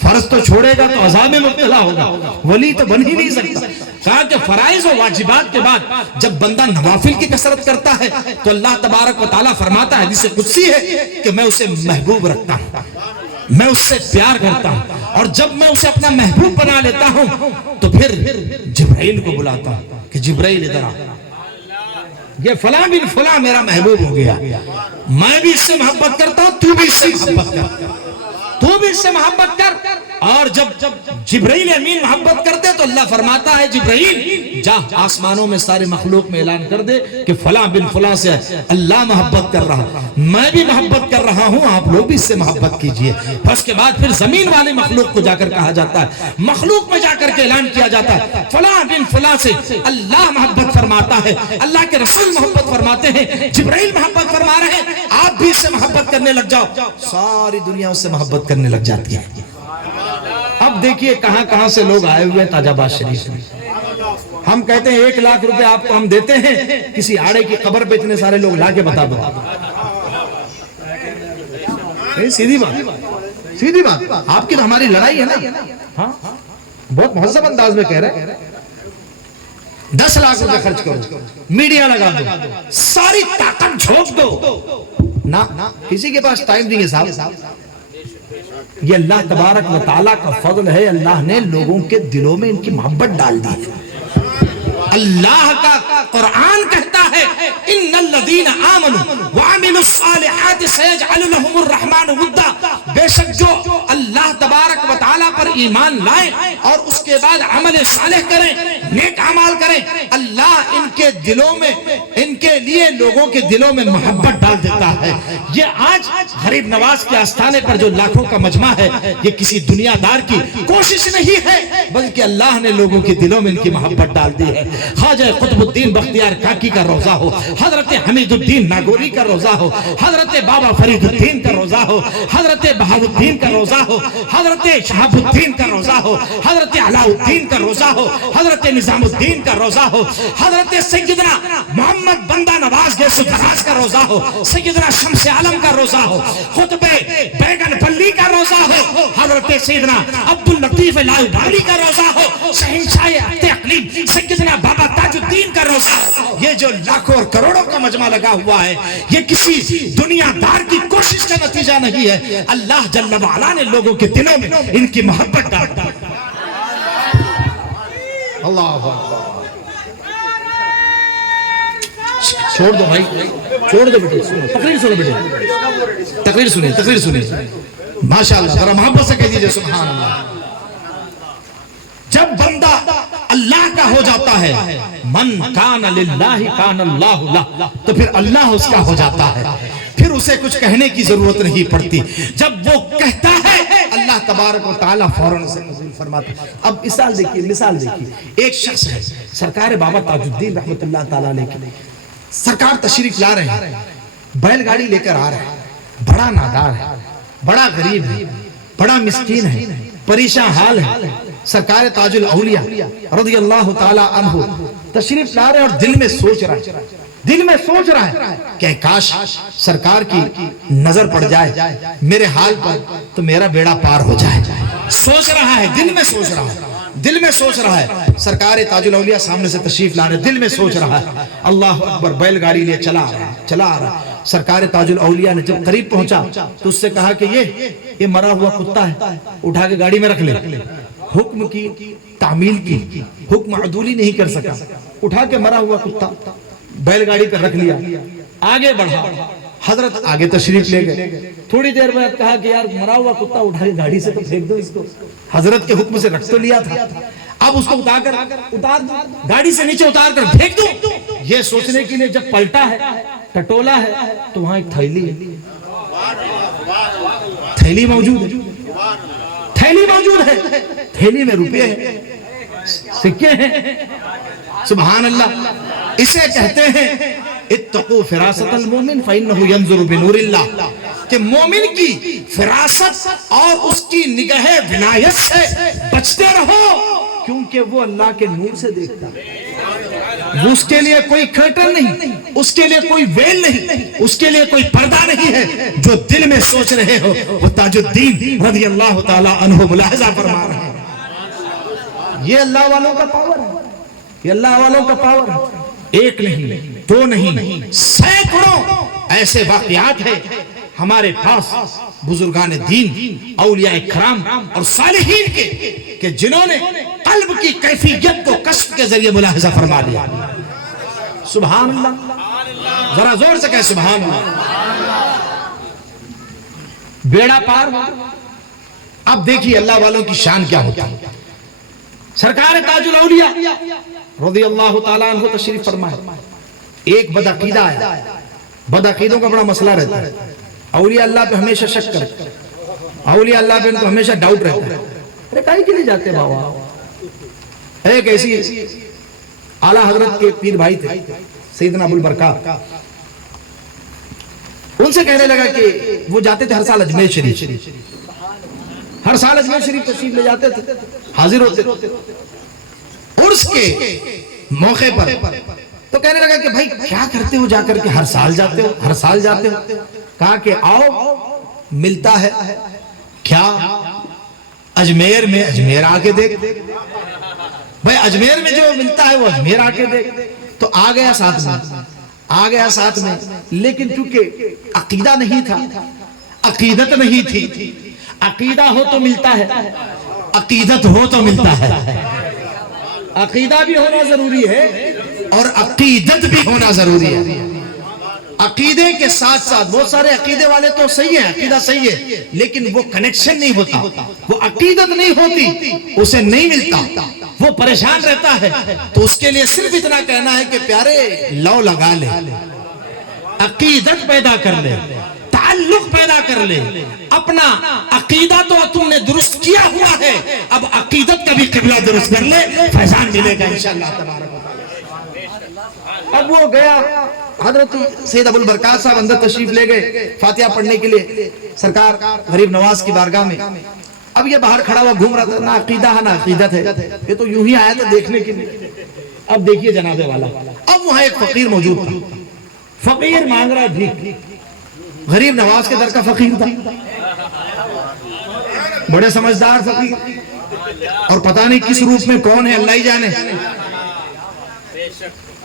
فرض تو چھوڑے گا تو عذاب میں مبتلا ہوگا، ولی تو بن ہی نہیں سکتا. کہا کہ فرائض و واجبات کے بعد جب بندہ نوافل کی کثرت کرتا ہے تو اللہ تبارک و تعالیٰ فرماتا ہے، حدیث قدسی ہے کہ میں اسے محبوب رکھتا ہوں. میں اس سے پیار کرتا ہوں، اور جب میں اسے اپنا محبوب بنا لیتا ہوں تو پھر جبرائیل کو بلاتا ہوں کہ جبرائیل ادھر آ، یہ فلاں بن فلاں میرا محبوب ہو گیا، میں بھی اس سے محبت کرتا ہوں، تو بھی اس سے محبت کر، تو بھی اس سے محبت کر۔ اور جب جبرائیل امین محبت کرتے تو اللہ فرماتا ہے جبرائیل جا اس میں سارے مخلوق میں اعلان کر دے کہ فلاں بن فلاں سے اللہ محبت کر رہا، میں بھی محبت کر رہا ہوں، آپ لوگ بھی اس سے محبت کیجئے۔ اس کے بعد پھر زمین والے مخلوق کو جا کر کہا جاتا ہے، مخلوق میں جا کر کے اعلان کیا جاتا ہے فلاں بن فلاں سے اللہ محبت فرماتا ہے، اللہ کے رسول محبت فرماتے ہیں، جبرائیل محبت فرما رہے ہیں، آپ بھی اس سے محبت کرنے لگ جاؤ، ساری دنیا اس سے محبت کرنے لگ جاتی ہے۔ اب دیکھیے کہاں کہاں سے لوگ آئے ہوئے تاج آباد شریف میں، ہم کہتے ہیں 1 لاکھ روپے آپ کو ہم دیتے ہیں، کسی آڑے کی قبر پہ اتنے سارے لوگ لا کے بتا دو، سیدھی بات، سیدھی بات، آپ کی تو ہماری لڑائی ہے نا، ہاں بہت مہذب انداز میں کہہ رہے ہیں، 10 لاکھ روپے خرچ کرو، میڈیا لگا دو، ساری طاقت جھونک دو، نہ کسی کے پاس ٹائم نہیں ہے صاحب۔ یہ اللہ تبارک و تعالیٰ کا فضل ہے، اللہ نے لوگوں کے دلوں میں ان کی محبت ڈال دی ہے۔ اللہ کا قرآن کہتا ہے ان الذین آمنوا وعملوا الصالحات سیجعل لهم الرحمن ودا، بے شک جو اللہ تبارک و تعالیٰ پر ایمان لائیں اور اس کے بعد عمل صالح کریں، نیک اعمال کریں، اللہ ان کے دلوں میں، ان کے لیے لوگوں کے دلوں میں محبت ڈال دیتا ہے۔ یہ آج غریب نواز کے آستانے پر جو لاکھوں کا مجمع ہے، یہ کسی دنیا دار کی کوشش نہیں ہے، بلکہ اللہ نے لوگوں کے دلوں میں ان کی محبت ڈال دی ہے۔ خواجہ قطب الدین بختیار کاکی کا روزہ ہو، حضرت حمید الدین ناگوری کا روزہ ہو، حضرت بابا فرید الدین کا روزہ ہو، حضرت بہاؤالدین کا روزہ ہو، حضرت شہاب الدین کا روزہ ہو، حضرت علاء الدین کا روزہ ہو، حضرت نظام الدین کا روزہ ہو، حضرت سیدنا محمد بندہ نواز گیس دراز کا روزہ ہو، سیدنا شمس عالم کا روزہ ہو، خطب بیگن پلی کا روزہ ہو، حضرت سیدنا عبداللطیف لائباری کا روزہ ہو، شہنشاہ اقلیم سیدنا بابا تاج الدین کا روزہ۔ یہ جو لاکھوں اور کروڑوں کا مجمع لگا ہوا ہے، یہ کسی دنیا دار کی کوشش کا نتیجہ نہیں ہے، اللہ جل وعلا نے لوگوں کے دلوں میں ان کی محبت ڈال دی۔ اللہ چھوڑ دو بھائی، چھوڑ دو بیٹے، تقریر سنو بیٹے، تقریر سنیں، تقریر سنیں، ماشاءاللہ ذرا محبت سے کہہ دیجئے سبحان اللہ۔ جب بندہ اللہ کا ہو جاتا ہے، من کان للہ کان اللہ لہ، تو پھر اللہ اس کا ہو جاتا ہے، پھر اسے کچھ کہنے کی ضرورت نہیں پڑتی، جب وہ کہتا ہے اللہ تبارک و تعالیٰ فوراً سے قبول فرماتا ہے۔ اب مثال دیکھیے، ایک شخص ہے سرکار بابا تاج الدین رحمت اللہ تعالیٰ علیہ کے، سرکار تشریف لا رہے ہیں، بیل گاڑی لے کر آ رہے ہیں، بڑا نادار ہے، بڑا غریب ہے، بڑا مسکین ہے، پریشان حال ہے، سرکار تاج الاولیاء رضی اللہ تعالیٰ عنہ تشریف لا رہے ہیں اور دل میں سوچ رہا ہے کہ کاش سرکار کی نظر پڑ جائے میرے حال پر تو میرا بیڑا پار ہو جائے، سوچ رہا ہے، دل میں سوچ رہا ہے، سرکار تاج الاولیاء سامنے سے تشریف لا رہے، دل میں سوچ رہا ہے، اللہ اکبر، بیل گاڑی لے چلا آ رہا ہے۔ سرکار تاج الاولیاء نے جب قریب پہنچا تو اس سے کہا کہ یہ مرا ہوا کتا ہے، اٹھا کے گاڑی میں رکھ لے۔ حکم کی تعمیل کی، حکم عدولی نہیں کر سکا، اٹھا کے مرا ہوا کتا بیل گاڑی پر رکھ لیا، آگے بڑھا، حضرت آگے تشریف لے گئے، تھوڑی دیر بعد کہا کہ یار مرا ہوا کتا اٹھا کے گاڑی سے تو پھینک دو اس کو، حضرت کے حکم سے رکھ تو لیا تھا، اب اس کو اتار گاڑی سے نیچے اتار کر پھینک دو۔ یہ سوچنے کے لیے جب پلٹا ہے، ٹٹولا ہے، تو وہاں ایک تھیلی ہے، تھیلی موجود ہے، تھیلی میں روپے ہیں، سکے ہیں، سبحان اللہ۔ اسے کہتے ہیں اتقوا فراست المومن فإنه ينظر بنور اللہ، کہ مومن کی فراست اور اس کی نگہ عنایت سے بچتے رہو، کیونکہ وہ اللہ کے نور سے دیکھتا ہے، اس کے لیے کوئی کرٹن نہیں، اس کے لیے کوئی ویل نہیں، اس کے لیے کوئی پردہ نہیں ہے، جو دل میں سوچ رہے ہو وہ تاج الدین رضی اللہ تعالی عنہ ملاحظہ فرما رہے ہیں۔ یہ اللہ والوں کا پاور ہے، یہ اللہ والوں کا پاور ہے، ایک نہیں، دو نہیں، سینکڑوں ایسے واقعات ہیں ہمارے پاس بزرگان دین، اولیاء کرام اور صالحین کے کہ جنہوں نے قلب کی کیفیت کو کشف کے ذریعے ملاحظہ فرما لیا. سبحان اللہ، ذرا زور سے کہے سبحان اللہ. بیڑا پار. اب دیکھیے اللہ والوں کی شان کیا ہوتا ہے. سرکار تاج الاولیاء رضی اللہ تعالیٰ عنہ تشریف فرمائے. ایک بدعقیدہ ہے، بدعقیدوں کا بڑا مسئلہ رہتا ہے. اولیاء اللہ پہ ہمیشہ شک کرتے، اولیاء اللہ پہ ان کو ہمیشہ ڈاؤٹ رہتا ہے. ارے کائی کے لیے جاتے بابا؟ ایک ایسی اعلیٰ حضرت کے پیر بھائی تھے سیدنا ابو البرکات، ان سے کہنے لگا کہ وہ جاتے تھے ہر سال اجمیر شریف، ہر سال اجمیر شریف تشریف لے جاتے تھے، حاضر ہوتے عرس کے موقع پر. تو کہنے لگا کہ بھائی کیا کرتے ہو جا کر کے ہر سال جاتے ہو، ہر سال جاتے ہو؟ کہا کہ آؤ ملتا ہے کیا اجمیر میں، اجمیر آ کے دیکھ. بھائی اجمیر میں جو ملتا ہے وہ اجمیر آ کے دیکھ. تو آ گیا ساتھ میں، آ گیا ساتھ میں. لیکن چونکہ عقیدہ نہیں تھا، عقیدت نہیں تھی. عقیدہ ہو تو ملتا ہے، عقیدت ہو تو ملتا ہے. عقیدہ بھی ہونا ضروری ہے اور عقیدت بھی ہونا ضروری ہے. عقیدے کے ساتھ ساتھ بہت سارے عقیدے والے تو صحیح ہیں، عقیدہ صحیح ہے، لیکن وہ کنیکشن نہیں ہوتا، وہ عقیدت نہیں ہوتی، اسے نہیں ملتا، وہ پریشان رہتا ہے. تو اس کے لیے صرف اتنا کہنا ہے کہ پیارے لو لگا لے، عقیدت پیدا کر لے، تعلق پیدا کر لے. اپنا عقیدہ تو تم نے درست کیا ہوا ہے، اب عقیدت کا بھی قبلہ درست کر لے، فیضان ملے گا انشاءاللہ تبارک و تعالی. اب وہ گیا، حضرت سید ابو البرکات صاحب اندر تشریف لے گئے فاتحہ پڑھنے کے لیے سرکار غریب نواز کی بارگاہ میں. اب یہ باہر کھڑا ہوا گھوم رہا تھا، نہ عقیدہ ہے نہ عقیدت ہے، یہ تو یوں ہی آیا تھا دیکھنے کے لیے. اب دیکھیے جناب والا، اب وہاں ایک فقیر موجود تھا، فقیر مانگ رہا بھیک. غریب نواز کے در کا فقیر تھا، بڑے سمجھدار فقیر، اور پتہ نہیں کس روپ میں کون ہے اللہ ہی جانے،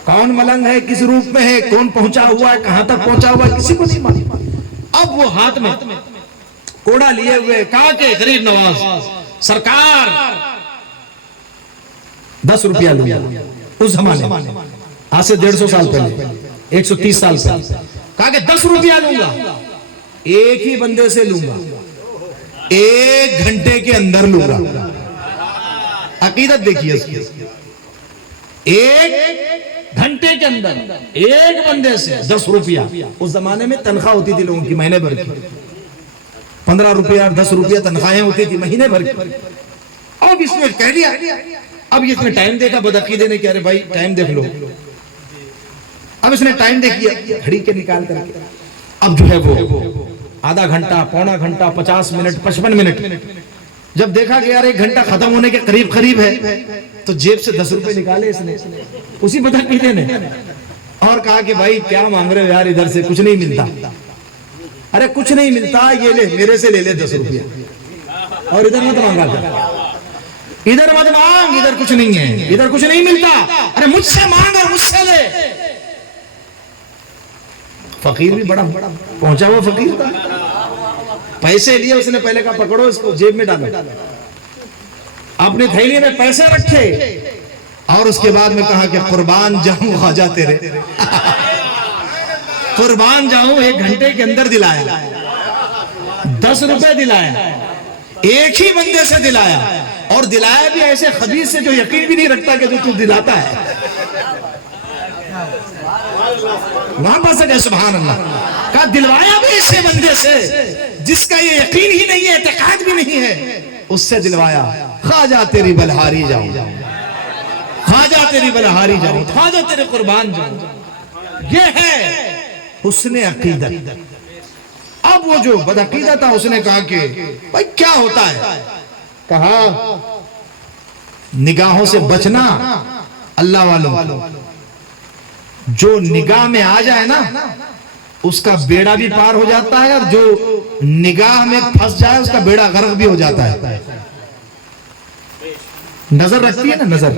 کون ملنگ ہے، کس روپ میں ہے، کون پہنچا ہوا ہے، کہاں تک پہنچا ہوا ہے، کسی کو نہیں معلوم. اب وہ ہاتھ میں کوڑا لیے ہوئے کہا کہ غریب نواز سرکار 10 روپیہ لوں گا. اس زمانے آج سے 150 سال پہلے، 130 سال پہلے کہا کہ 10 روپیہ لوں گا، ایک ہی بندے سے لوں گا، 1 گھنٹے کے اندر لوں گا. عقیدت دیکھیے اس کی، 1 گھنٹے کے اندر ایک بندے سے 10 روپیہ. اس زمانے میں تنخواہ ہوتی تھی لوگوں کی مہینے بھر کی، 15 روپیہ اور 10 روپیہ تنخواہیں ہوتی تھی مہینے بھر کی. اب اس نے کہہ لیا، اب اس نے ٹائم دیکھا بدعقیدے نے کہ ارے بھائی ٹائم دیکھ لو. اب اس نے ٹائم دیکھیا گھڑی کے نکال کر کے، اب جو ہے وہ آدھا گھنٹہ، پونا گھنٹہ، 50 منٹ، 55 منٹ. جب دیکھا کہ یار 1 گھنٹہ ختم ہونے کے قریب ہے تو جیب سے 10 روپے نکالے اس نے، اسی بدعقیدے نے، اور کہا کہ بھائی کیا مانگ رہے ہو یار، ادھر سے کچھ نہیں ملتا. ارے کچھ نہیں ملتا، یہ لے میرے سے لے لے 10 روپیہ، اور ادھر مت مانگا کر، ادھر مت مانگ، ادھر کچھ نہیں ہے، ادھر کچھ نہیں ملتا، ارے مجھ سے مانگ اور مجھ سے لے. فقیر بھی بڑا پہنچا ہوا فقیر تھا، پیسے لیے اس نے، پہلے کہا پکڑو اس کو جیب میں ڈالو، اپنے تھیلی میں پیسے رکھے، اور اس کے بعد میں کہا کہ قربان جاؤں خواجہ تیرے، قربان جاؤں 1 گھنٹے کے اندر دلایا، 10 روپے دلایا، ایک ہی بندے سے دلایا، اور دلایا بھی ایسے خبیث سے جو یقین بھی نہیں رکھتا کہ تو دلاتا ہے. وہاں پاس ہے سبحان اللہ، کہا دلوایا بھی ایسے بندے سے جس کا یہ یقین ہی نہیں ہے، اعتقاد بھی نہیں ہے، اس سے دلوایا. خواجہ تیری بلہاری جاؤں، خواجہ تیری بلہاری جاؤں، خواجہ تیرے قربان جاؤں. یہ ہے حسن عقیدت. اب وہ جو بدعقیدہ تھا اس نے کہا کہ بھائی کیا ہوتا ہے؟ کہا نگاہوں سے بچنا اللہ والوں، جو نگاہ میں آ جائے نا اس کا بیڑا بھی پار ہو جاتا ہے، اور جو نگاہ میں پھنس جائے اس کا بیڑا غرق بھی ہو جاتا ہے. نظر رکھتی ہے نا، نظر،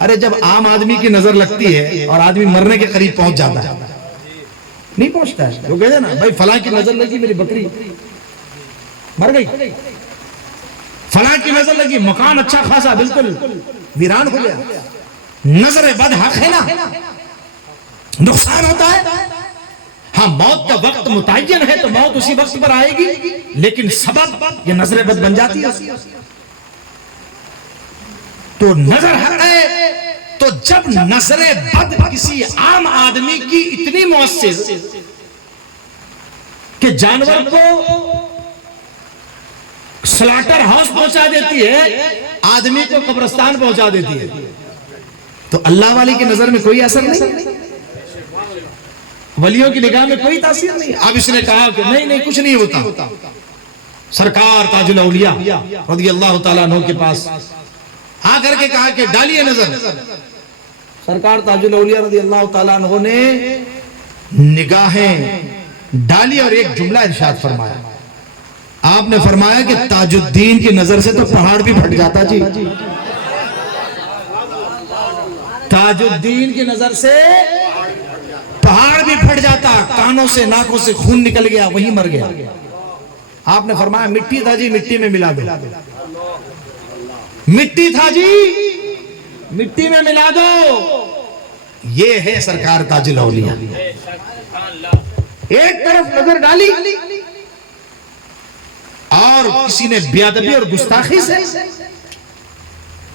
ارے جب عام آدمی کی نظر لگتی ہے اور آدمی مرنے کے قریب پہنچ جاتا ہے نہیں پہنچتا ہے. وہ کہتے ہیں نا بھائی فلاں کی نظر لگی میری بکری مر گئی, فلاں کی نظر لگی مکان اچھا خاصا بالکل ویران ہو گیا. نظر بد حق ہے نا, نقصان ہوتا ہے. ہاں موت کا وقت متعین ہے تو موت اسی وقت پر آئے گی, لیکن سبب یہ نظر بد بن جاتی ہے. تو نظر حق ہے, تو جب نظر بد کسی عام آدمی کی اتنی مؤثر کہ جانور کو سلاٹر ہاؤس پہنچا دیتی ہے, آدمی کو قبرستان پہنچا دیتی ہے, تو اللہ والی کی نظر میں کوئی اثر نہیں, ولیوں کی نگاہ میں کوئی تاثیر نہیں. اب اس نے کہا کہ نہیں کچھ نہیں ہوتا. سرکار تاج الاولیاء رضی اللہ تعالیٰ عنہ کے پاس آ کر کے کہا کہ ڈالیے نظر. سرکار تاج الاولیاء رضی اللہ تعالیٰ عنہ نے نگاہیں ڈالی اور ایک جملہ ارشاد فرمایا. آپ نے فرمایا کہ تاج الدین کی نظر سے تو پہاڑ بھی پھٹ جاتا. جی تاج الدین کی نظر سے پہاڑ بھی پھٹ جاتا, کانوں سے ناکوں سے خون نکل گیا, وہی مر گیا. آپ نے فرمایا مٹی تھا جی مٹی میں ملا دو, مٹی تھا جی مٹی میں ملا دو. یہ ہے سرکار تاج الاولیاء. ایک طرف نظر ڈالی اور کسی نے بے ادبی اور گستاخی سے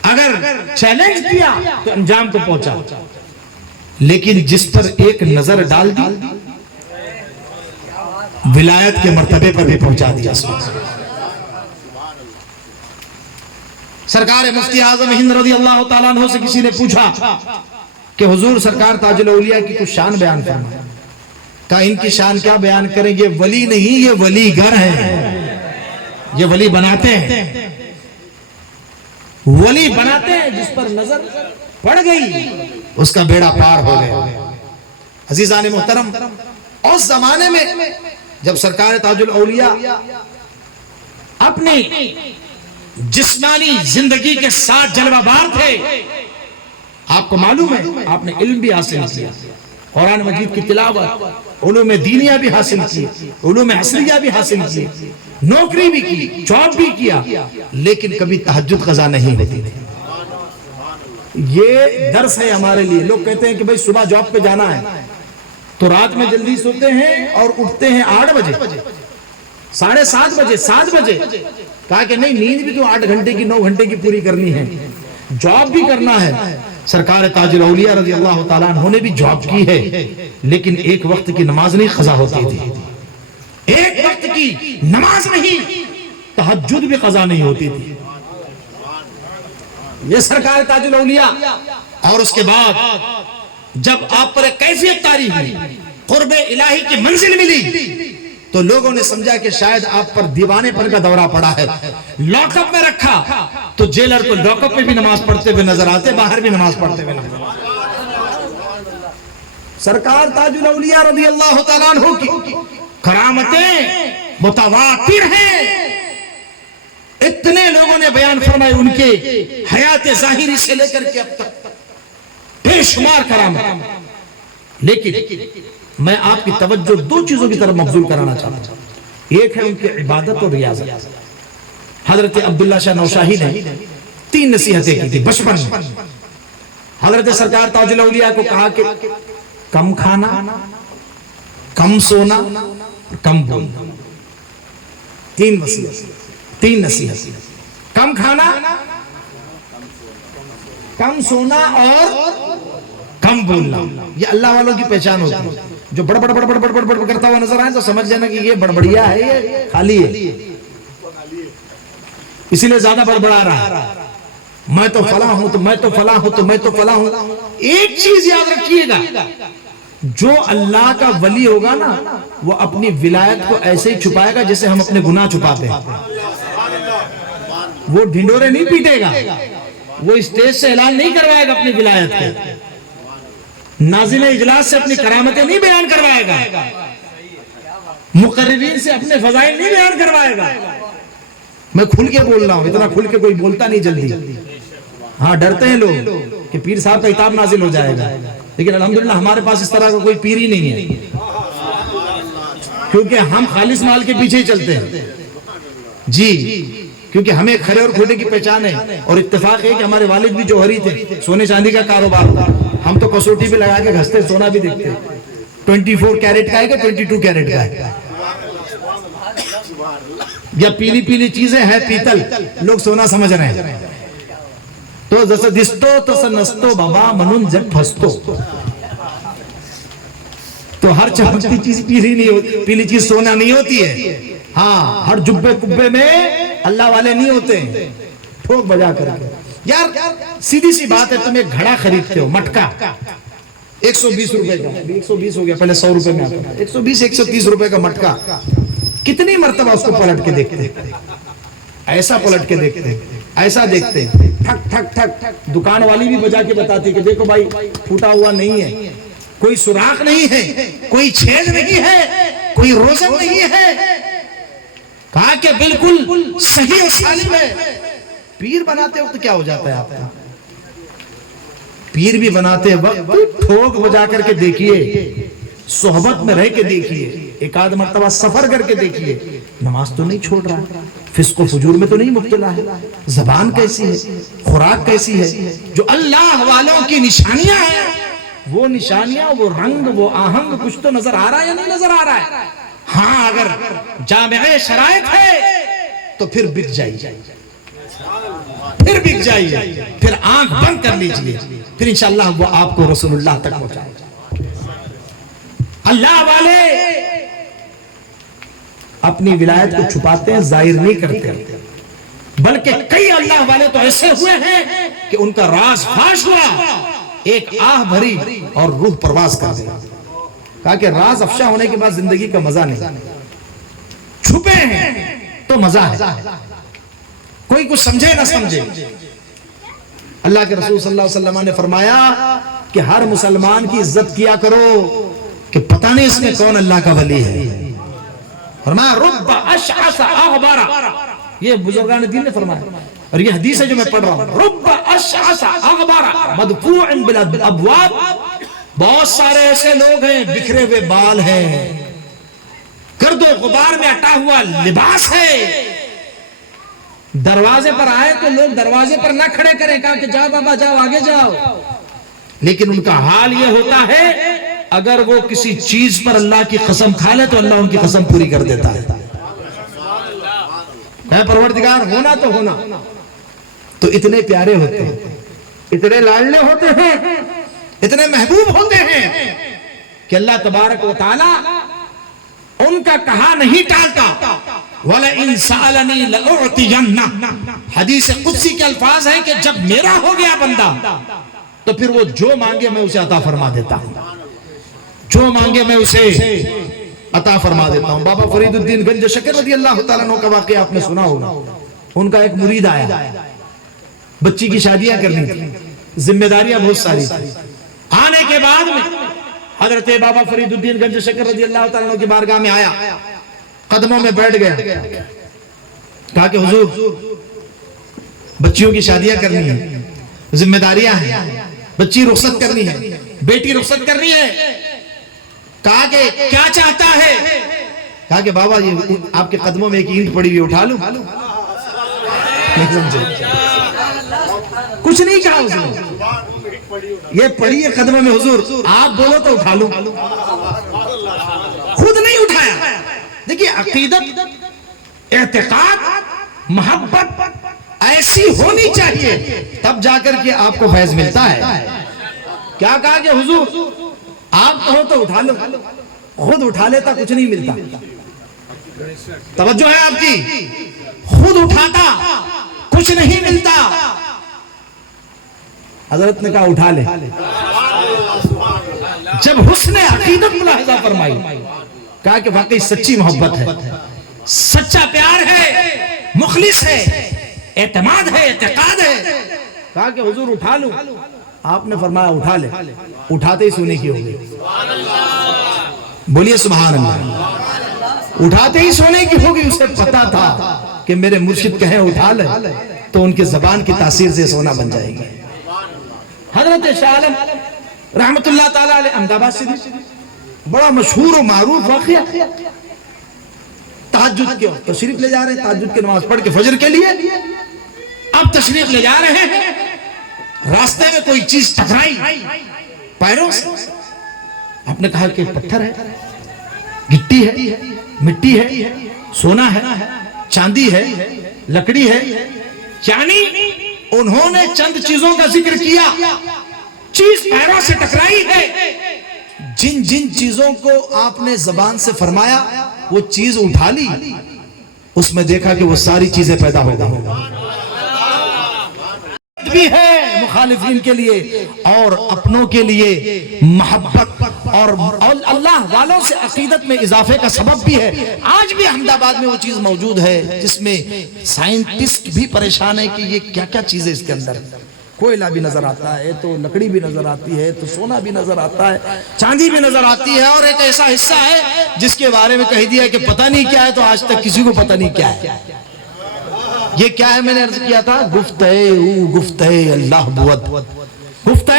اگر چیلنج کیا تو انجام کو پہنچا, لیکن جس پر ایک نظر ڈال دی ولایت کے مرتبے پر بھی پہنچا دیا. سرکار مفتی اعظم ہند رضی اللہ تعالیٰ عنہ سے کسی نے پوچھا کہ حضور سرکار تاج الاولیاء کی کچھ شان بیان فرمائیں. کہا ان کی شان کیا بیان کریں, یہ ولی نہیں یہ ولی گر ہیں, یہ ولی بناتے ہیں, ولی بناتے ہیں. جس پر نظر پڑ گئی اس کا بیڑا پار ہو گیا. عزیزان محترم, اس زمانے میں جب سرکار تاج الاولیاء اپنی جسمانی زندگی کے ساتھ جلوہ بار تھے, آپ کو معلوم ہے آپ نے علم بھی حاصل کیا, قرآن مجید کی تلاوت, علوم دینیہ بھی حاصل کی, علوم عصریہ بھی حاصل کی, نوکری بھی کی, جاب بھی کیا, لیکن کبھی تہجد قضا نہیں ہوتی. یہ درس ہے ہمارے لیے. لوگ کہتے ہیں کہ بھئی صبح جاب پہ جانا ہے تو رات میں جلدی سوتے ہیں اور اٹھتے ہیں 8 بجے, 7:30 بجے, 7 بجے. کہا کہ نہیں, نیند بھی تو 8 گھنٹے کی 9 گھنٹے کی پوری کرنی ہے, جاب بھی کرنا ہے. سرکار تاج الاولیاء رضی اللہ تعالیٰ عنہ نے بھی جاب کی ہے, لیکن ایک وقت کی نماز نہیں قضا ہوتی تھی, ایک وقت کی نماز نہیں, تہجد بھی قضا نہیں ہوتی تھی. یہ سرکار تاج الاولیاء. اور اس کے بعد جب آپ پر ایک کیفیت طاری ہوئی, قرب الہی کی منزل ملی, تو لوگوں نے سمجھا کہ شاید آپ پر دیوانے پر کا دورہ پڑا ہے. لاک اپ میں رکھا تو جیلر کو لاک اپ میں بھی نماز پڑھتے ہوئے نظر آتے, باہر بھی نماز پڑھتے ہوئے نظر آتے. سرکار تاج الاولیاء رضی اللہ تعالیٰ عنہ کی کرامتیں متواتر ہیں. اتنے لوگوں نے بیان فرمائے ان کے حیات ظاہری سے لے کر کے اب تک بے شمار کرامت. لیکن میں آپ کی توجہ 2 چیزوں کی طرف مبذول کرانا چاہتا ہوں. ایک ہے ان کی عبادت اور ریاضت. حضرت عبداللہ شاہ نوشاہی نے 3 نصیحتیں کی تھی بچپن میں. حضرت سرکار تاج الاولیاء کو کہا کہ کم کھانا, کم سونا, کم بولنا. 3 نصیحت. کم کھانا, کم سونا اور کم بولنا. یہ اللہ والوں کی پہچان ہوتی ہے. جو بڑ کرتا ہوا نظر آئے تو سمجھ جانا کہ یہ بڑبڑیا ہے, یہ خالی ہے, اسی لیے زیادہ بڑبڑا رہا. میں تو فلاں ہوں تو میں تو فلاں ہوں تو میں تو فلاں ہوں. ایک چیز یاد رکھیے گا, جو اللہ کا ولی ہوگا نا وہ اپنی ولایت کو ایسے ہی چھپائے گا جیسے ہم اپنے گناہ چھپاتے ہیں. وہ ڈھنڈورے نہیں پیٹے گا, وہ اسٹیج سے اعلان نہیں کروائے گا اپنی ولایت کے, ناظم اجلاس سے اپنی کرامتیں نہیں بیان کروائے گا, مقررین سے اپنے فضائل نہیں بیان کروائے گا. میں کھل کے بول رہا ہوں, اتنا کھل کے کوئی بولتا نہیں جلدی. ہاں ڈرتے ہیں لوگ کہ پیر صاحب کا عتاب نازل ہو جائے گا, لیکن الحمدللہ ہمارے پاس اس طرح کا کوئی پیر ہی نہیں ہے. کیونکہ ہم خالص مال کے پیچھے ہی چلتے ہیں جی، کیونکہ ہمیں کھرے اور کھوٹے کی پہچان ہے، اور اتفاق ہے کہ ہمارے والد بھی جوہری تھے، سونے چاندی کا کاروبار تھا، ہم تو کسوٹی پہ لگا کے گھستے، سونا بھی دیکھتے، 24 کیرٹ کا ہے کہ 22 کیرٹ کا ہے، یا پیلی پیلی چیزیں ہیں پیتل، لوگ سونا سمجھ رہے ہیں. تو جیسے دستو تسا نستو بابا منن جب پھستو، تو ہر چمکتی چیز پیلی نہیں ہوتی، پیلی چیز سونا نہیں ہوتی ہے. ہاں، ہر جبے کبے میں اللہ والے نہیں ہوتے ہیں. ٹھوک بجا کر کے یار سیدھی سی بات ہے، تم ایک گھڑا خریدتے ہو مٹکا 120 روپے کا، 120 ہو گیا، پہلے 100 روپے میں آتا، 120 130 روپے کا مٹکا، کتنی مرتبہ اس کو پلٹ کے دیکھتے، ایسا پلٹ کے دیکھتے، ایسا دیکھتے، ٹھک ٹھک ٹھک، دکان والی بھی بجا کے بتاتی کہ دیکھو بھائی پھوٹا ہوا نہیں ہے، کوئی سوراخ نہیں ہے، کوئی چھید نہیں ہے، کوئی روزن نہیں ہے. کہا کہ بالکل صحیح و سالم ہے. پیر بناتے وقت کیا ہو جاتا ہے آپ کا؟ پیر بھی بناتے وقت ٹھوک بجا کر کے دیکھیے، صحبت میں رہ کے دیکھیے، ایک آدھ مرتبہ سفر کر کے دیکھیے، نماز تو نہیں چھوڑ رہا، فسق و فجور میں تو نہیں مبتلا ہے، زبان کیسی ہے، خوراک کیسی ہے. جو اللہ والوں کی نشانیاں ہیں، وہ نشانیاں، وہ رنگ، وہ آہنگ کچھ تو نظر آ رہا ہے یا نہیں نظر آ رہا ہے؟ ہاں، اگر جامع شرائط ہے تو پھر بک جائیے، پھر بک جائیے، پھر آنکھ بند کر لیجئے، پھر انشاءاللہ وہ آپ کو رسول اللہ تک پہنچائے گا. اللہ والے اپنی ولایت کو چھپاتے ہیں، ظاہر نہیں کرتے، بلکہ کئی اللہ والے تو ایسے ہوئے ہیں کہ ان کا راز فاش ہوا، ایک آہ بھری اور روح پرواز کر دیا. کہا کہ راز افشا ہونے کے بعد زندگی کا مزہ نہیں، چھپے ہیں تو مزہ ہے، کوئی کچھ سمجھے نہ سمجھے. اللہ کے رسول صلی اللہ علیہ وسلم نے فرمایا کہ ہر مسلمان کی عزت کیا کرو کہ پتہ نہیں اس میں کون اللہ کا ولی ہے. فرمایا رب اشعث اغبر، یہ بزرگان دین نے فرمایا، اور یہ حدیث ہے جو میں پڑھ رہا ہوں. رب اشعث اغبر مدفوع بالابواب، بہت سارے ایسے لوگ ہیں، بکھرے ہوئے بال ہیں، گرد و غبار میں اٹا ہوا لباس ہے، دروازے پر آئے تو لوگ دروازے پر نہ کھڑے کریں، کہا کہ جاؤ بابا جاؤ، آگے جاؤ. لیکن ان کا حال یہ ہوتا ہے اگر وہ کسی چیز پر اللہ کی قسم کھا لے تو اللہ ان کی قسم پوری کر دیتا ہے. اے پروردگار، ہونا تو ہونا. تو اتنے پیارے ہوتے ہیں، اتنے لاڈلے ہوتے ہیں، اتنے محبوب ہوتے ہیں کہ اللہ تبارک و تعالی ان کا کہا نہیں ٹالتا. وَلَئِن سَأَلَنِي لَأُعْتِيَنَّ، حدیث قدسی کے الفاظ ہیں کہ جب میرا ہو گیا بندہ تو پھر وہ جو مانگے میں اسے عطا فرما دیتا ہوں، جو مانگے میں اسے عطا فرما دیتا ہوں. بابا فرید الدین گنج شکر رضی اللہ تعالیٰ عنہ کا واقعہ آپ نے سنا ہوگا. ان کا ایک مرید آیا، بچی کی شادیاں کرنی تھی، ذمہ داریاں بہت ساری تھی. آنے کے بعد میں حضرت بابا فرید الدین گنج شکر رضی اللہ تعالیٰ عنہ کی بارگاہ میں آیا، قدموں میں بیٹھ گیا، کہا کہ حضور بچیوں کی شادیاں کرنی ہیں، ذمہ داریاں ہیں، بچی رخصت کرنی ہے، بیٹی رخصت کرنی ہے. کہا کہ کیا چاہتا ہے؟ کہا کہ بابا یہ آپ کے قدموں میں ایک اینٹ پڑی ہوئی اٹھا لوں. کچھ نہیں کہا اس نے، یہ پڑی ہے قدموں میں حضور، آپ بولو تو اٹھا لوں. خود نہیں اٹھایا. دیکھیے عقیدت، اعتقاد، محبت ایسی ہونی چاہیے تب جا کر کے آپ کو فیض ملتا ہے. کیا کہا کہ حضور آپ کہو تو اٹھا لو، خود اٹھا لیتا کچھ نہیں ملتا. توجہ ہے آپ کی، خود اٹھاتا کچھ نہیں ملتا. حضرت نے کہا اٹھا لے. جب حسن عقیدت ملاحظہ فرمائی، کہا کہ واقعی سچی محبت ہے، سچا پیار ہے، مخلص ہے، اعتماد ہے، اعتقاد ہے. کہا کہ حضور اٹھا لوں. آپ نے فرمایا اٹھا لے. اٹھاتے ہی سونے کی ہو گئی. بولیے سبحان اللہ. اٹھاتے ہی سونے کی ہو گئی. اسے پتا تھا کہ میرے مرشد کہیں اٹھا لے تو ان کے زبان کی تاثیر سے سونا بن جائے گی. حضرت شاہ عالم رحمت اللہ تعالیٰ علیہ احمد آباد سے بڑا مشہور و معروف واقعہ. تہجد کے وقت تشریف لے جا رہے ہیں، تہجد کی نماز پڑھ کے فجر کے لیے اب تشریف لے جا رہے ہیں، راستے میں کوئی چیز ٹکرائی پیروں سے، آپ نے کہا کہ پتھر ہے، گٹی ہے، مٹی ہے، سونا ہے، چاندی ہے، لکڑی ہے، یعنی انہوں نے چند چیزوں کا ذکر کیا، چیز پیروں سے ٹکرائی ہے، جن جن چیزوں کو آپ نے زبان سے فرمایا وہ چیز اٹھا لی، اس میں دیکھا کہ وہ ساری چیزیں پیدا ہو گئی بھی ہے مخالفین کے لیے اور اپنوں کے لیے محبت اور اللہ والوں سے عقیدت میں اضافے کا سبب بھی ہے۔ آج بھی احمد آباد میں وہ چیز موجود ہے جس میں سائنٹسٹ بھی پریشان ہے کہ یہ کیا کیا چیزیں اس کے اندر، کوئلہ بھی نظر آتا ہے تو لکڑی بھی نظر آتی ہے تو سونا بھی نظر آتا ہے، چاندی بھی نظر آتی ہے، اور ایک ایسا حصہ ہے جس کے بارے میں کہہ دیا کہ پتہ نہیں کیا ہے، تو آج تک کسی کو پتہ نہیں کیا ہے۔ یہ کیا ہے؟ میں نے عرض کیا تھا، گفتہ اللہ بود، گفتہ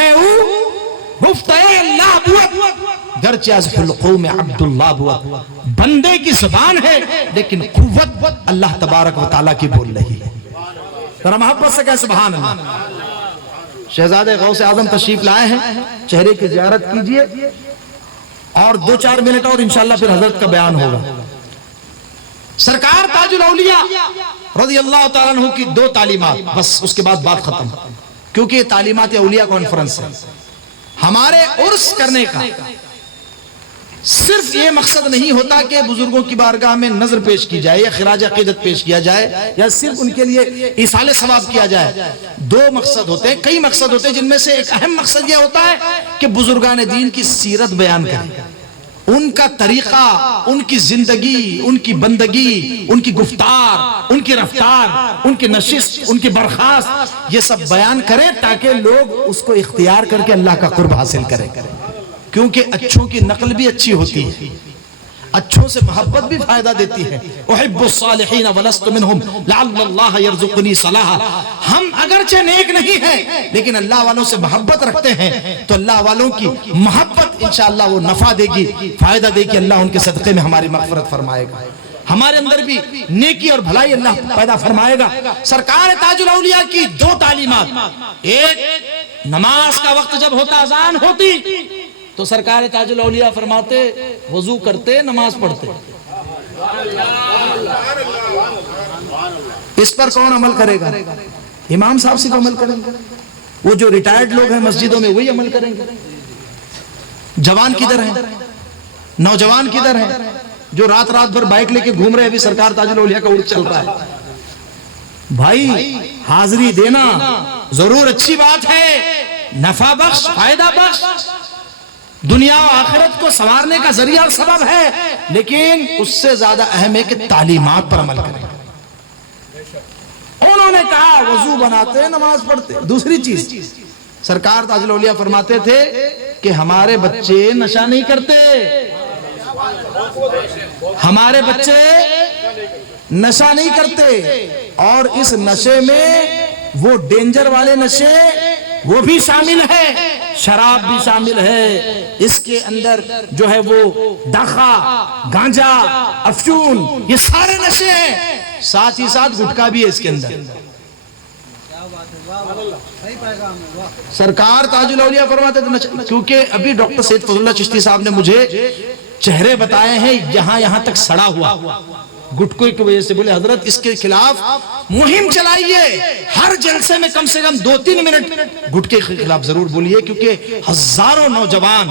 اللہ بود، گرچہ از القوم عبداللہ بود، بندے کی زبان ہے لیکن قوت اللہ تبارک و تعالیٰ کی بول رہی ہے۔ ذرا محبت سے کہہ سبحان اللہ۔ شہزادہ غوث اعظم تشریف لائے ہیں، چہرے کی زیارت کیجئے اور 2-4 منٹ اور انشاءاللہ پھر حضرت کا بیان ہوگا۔ سرکار تاج الاولیاء رضی اللہ تعالیٰ عنہ کی 2 تعلیمات، بس اس کے بعد بات ختم، کیونکہ یہ تعلیمات اولیاء کانفرنس ہے۔ ہمارے عرس کرنے کا صرف یہ مقصد نہیں ہوتا کہ بزرگوں کی بارگاہ میں نظر پیش کی جائے یا خراج عقیدت پیش کیا جائے یا صرف ان کے لیے ایصال ثواب کیا جائے۔ 2 مقصد ہوتے ہیں، کئی مقصد ہوتے ہیں، جن میں سے ایک اہم مقصد یہ ہوتا ہے کہ بزرگان دین کی سیرت بیان کریں، ان کا طریقہ، ان کی زندگی، ان کی بندگی، ان کی گفتار، ان کی رفتار، ان کی نشست، ان کی برخاست، یہ سب بیان کریں تاکہ لوگ اس کو اختیار کر کے اللہ کا قرب حاصل کریں، کیونکہ اچھوں کی نقل بھی اچھی ہوتی ہے، اچھوں سے محبت بھی فائدہ دیتی ہے۔ احب الصالحین ولست منہم لعل اللہ یرزقنی صلاحا، ہم اگرچہ نیک نہیں ہیں لیکن اللہ والوں سے محبت رکھتے ہیں تو اللہ والوں کی محبت انشاءاللہ وہ نفع دے گی، فائدہ دے گی، اللہ ان کے صدقے میں ہماری مغفرت فرمائے گا، ہمارے اندر بھی نیکی اور بھلائی اللہ پیدا فرمائے گا۔ سرکار تاج الاولیاء کی 2 تعلیمات، ایک نماز کا وقت جب ہوتا، اذان ہوتی تو سرکار تاج الاولیاء فرماتے وضو کرتے، نماز پڑھتے۔ اس پر کون عمل کرے گا؟ امام صاحب سے عمل کریں گے، وہ جو ریٹائرڈ لوگ ہیں مسجدوں میں وہی عمل کریں گے۔ جوان کدھر ہیں؟ نوجوان کدھر ہیں جو رات بھر بائک لے کے گھوم رہے ہیں؟ ابھی سرکار تاج الاولیاء کا عرس چل رہا ہے، بھائی حاضری دینا ضرور اچھی بات ہے، نفع بخش، فائدہ بخش، دنیا و آخرت کو سنوارنے کا ذریعہ اور سبب ہے، لیکن اس سے زیادہ اہم ہے کہ تعلیمات پر عمل کریں۔ انہوں نے کہا وضو بناتے، نماز پڑھتے۔ دوسری چیز سرکار تاج الاولیاء فرماتے تھے کہ ہمارے بچے نشہ نہیں کرتے، ہمارے بچے نشہ نہیں کرتے، اور اس نشے میں وہ ڈینجر والے نشے وہ بھی شامل ہے، شراب بھی شامل ہے، اس کے اندر جو ہے وہ داخا، گانجا، افیون، یہ سارے نشے ہیں، ساتھ ہی ساتھ گٹکا بھی ہے اس کے اندر۔ سرکار تاج الاولیاء فرماتے تھے، کیونکہ ابھی ڈاکٹر سید فضل اللہ چشتی صاحب نے مجھے چہرے بتائے ہیں یہاں تک سڑا ہوا گٹکے کی وجہ سے، بولے حضرت اس کے خلاف مہم چلائیے، ہر جلسے میں کم سے کم 2-3 منٹ گٹکے کے خلاف ضرور بولیے، کیونکہ ہزاروں نوجوان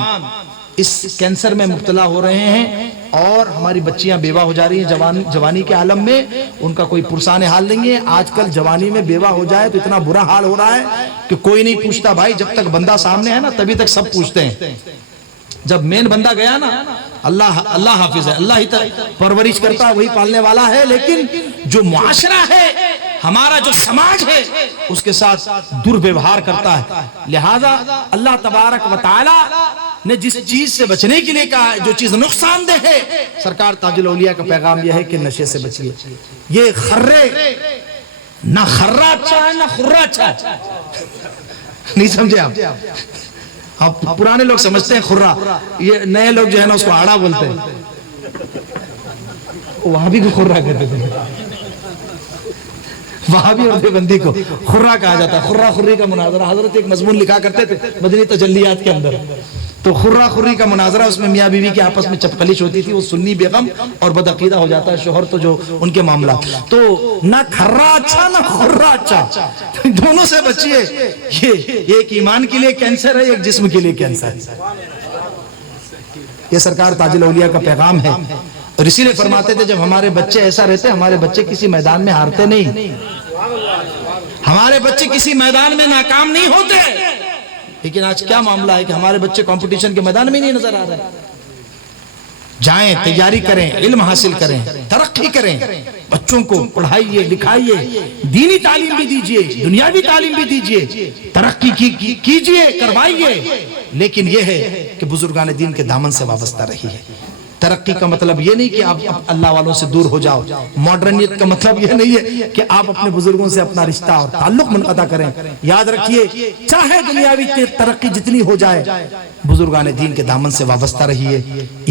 اس کینسر میں مبتلا ہو رہے ہیں اور ہماری بچیاں بیوہ ہو جا رہی ہیں جوانی کے عالم میں، ان کا کوئی پرسان حال نہیں ہے۔ آج کل جوانی میں بیوہ ہو جائے تو اتنا برا حال ہو رہا ہے کہ کوئی نہیں پوچھتا، بھائی جب تک بندہ سامنے ہے نا تبھی تک سب پوچھتے ہیں، جب مین بندہ گیا نا اللہ حافظ ہے، اللہ ہی پرورش کرتا ہے، وہی پالنے والا ہے، لیکن جو معاشرہ ہے، ہمارا جو سماج ہے، اس کے ساتھ درویوہار کرتا ہے۔ لہذا اللہ تبارک و تعالی نے جس چیز سے بچنے کے لیے کہا، جو چیز نقصان دہ ہے، سرکار تاج الاولیاء کا پیغام یہ ہے کہ نشے سے بچیے۔ یہ خرے، نہ خرہ اچھا ہے نہ خرہ اچھا ہے، نہیں سمجھے آپ پرانے لوگ سمجھتے ہیں خرہ، یہ نئے لوگ جو ہے نا اس کو آڑا بولتے ہیں۔ وہابی کو خرہ کہتے تھے، وہابی اور دیوبندی کو خرہ کہا جاتا ہے۔ خرہ خری کا مناظرہ، حضرت ایک مضمون لکھا کرتے تھے مدنی تجلیات کے اندر، تو خرہ خری کا مناظرہ، اس میں میاں بیوی کی آپس میں چپکلش ہوتی تھی، وہ سنی بیگم اور بدعقیدہ ہو جاتا ہے شوہر، تو جو ان کے معاملات، تو نہ کھرہ اچھا نہ خرہ اچھا، دونوں سے بچیے۔ یہ ایک ایمان کے لیے کینسر ہے، ایک جسم کے لیے کینسر ہے۔ یہ سرکار تاج الاولیاء کا پیغام ہے، اور اسی لیے فرماتے تھے جب ہمارے بچے ایسا رہتے، ہمارے بچے کسی میدان میں ہارتے نہیں، ہمارے بچے کسی میدان میں ناکام نہیں ہوتے۔ لیکن آج کیا معاملہ ہے کہ ہمارے بچے کمپٹیشن کے میدان میں نہیں نظر آ رہے۔ جائیں، تیاری کریں، علم حاصل کریں، ترقی کریں، بچوں کو پڑھائیے لکھائیے، دینی تعلیم بھی دیجئے، دنیاوی تعلیم بھی دیجئے، ترقی کیجئے، کروائیے، لیکن یہ ہے کہ بزرگان دین کے دامن سے وابستہ رہیے۔ ترقی کا مطلب یہ نہیں کہ آپ اللہ والوں سے دور ہو جاؤ، ماڈرنیت کا مطلب یہ نہیں ہے کہ آپ اپنے بزرگوں سے اپنا رشتہ اور تعلق منقطع کریں۔ یاد رکھیے، چاہے دنیاوی ترقی جتنی ہو جائے، بزرگان دین کے دامن سے وابستہ رہیے،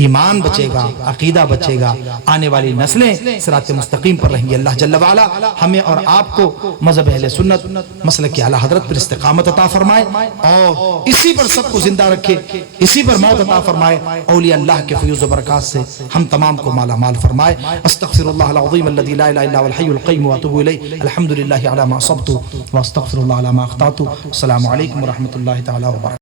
ایمان بچے گا، عقیدہ بچے گا، آنے والی نسلیں صراط مستقیم پر رہیں گی۔ اللہ جل وعلا ہمیں اور آپ کو مذہب اہل سنت مسلک اعلیٰ حضرت پر استقامت عطا فرمائے، اور اسی پر سب کو زندہ رکھے، اسی پر موت عطا فرمائے، اولیاء اللہ کے فیوز و برکات سے ہم تمام کو مالا مال فرمائے۔ استغفر اللہ العظیم الذی لا الہ الا هو الحی القیوم واتوب الیہ، الحمدللہ علی ما اصبت واستغفر اللہ علی ما اخطأت۔ السلام علیکم ورحمۃ اللہ تعالی وبرکاتہ۔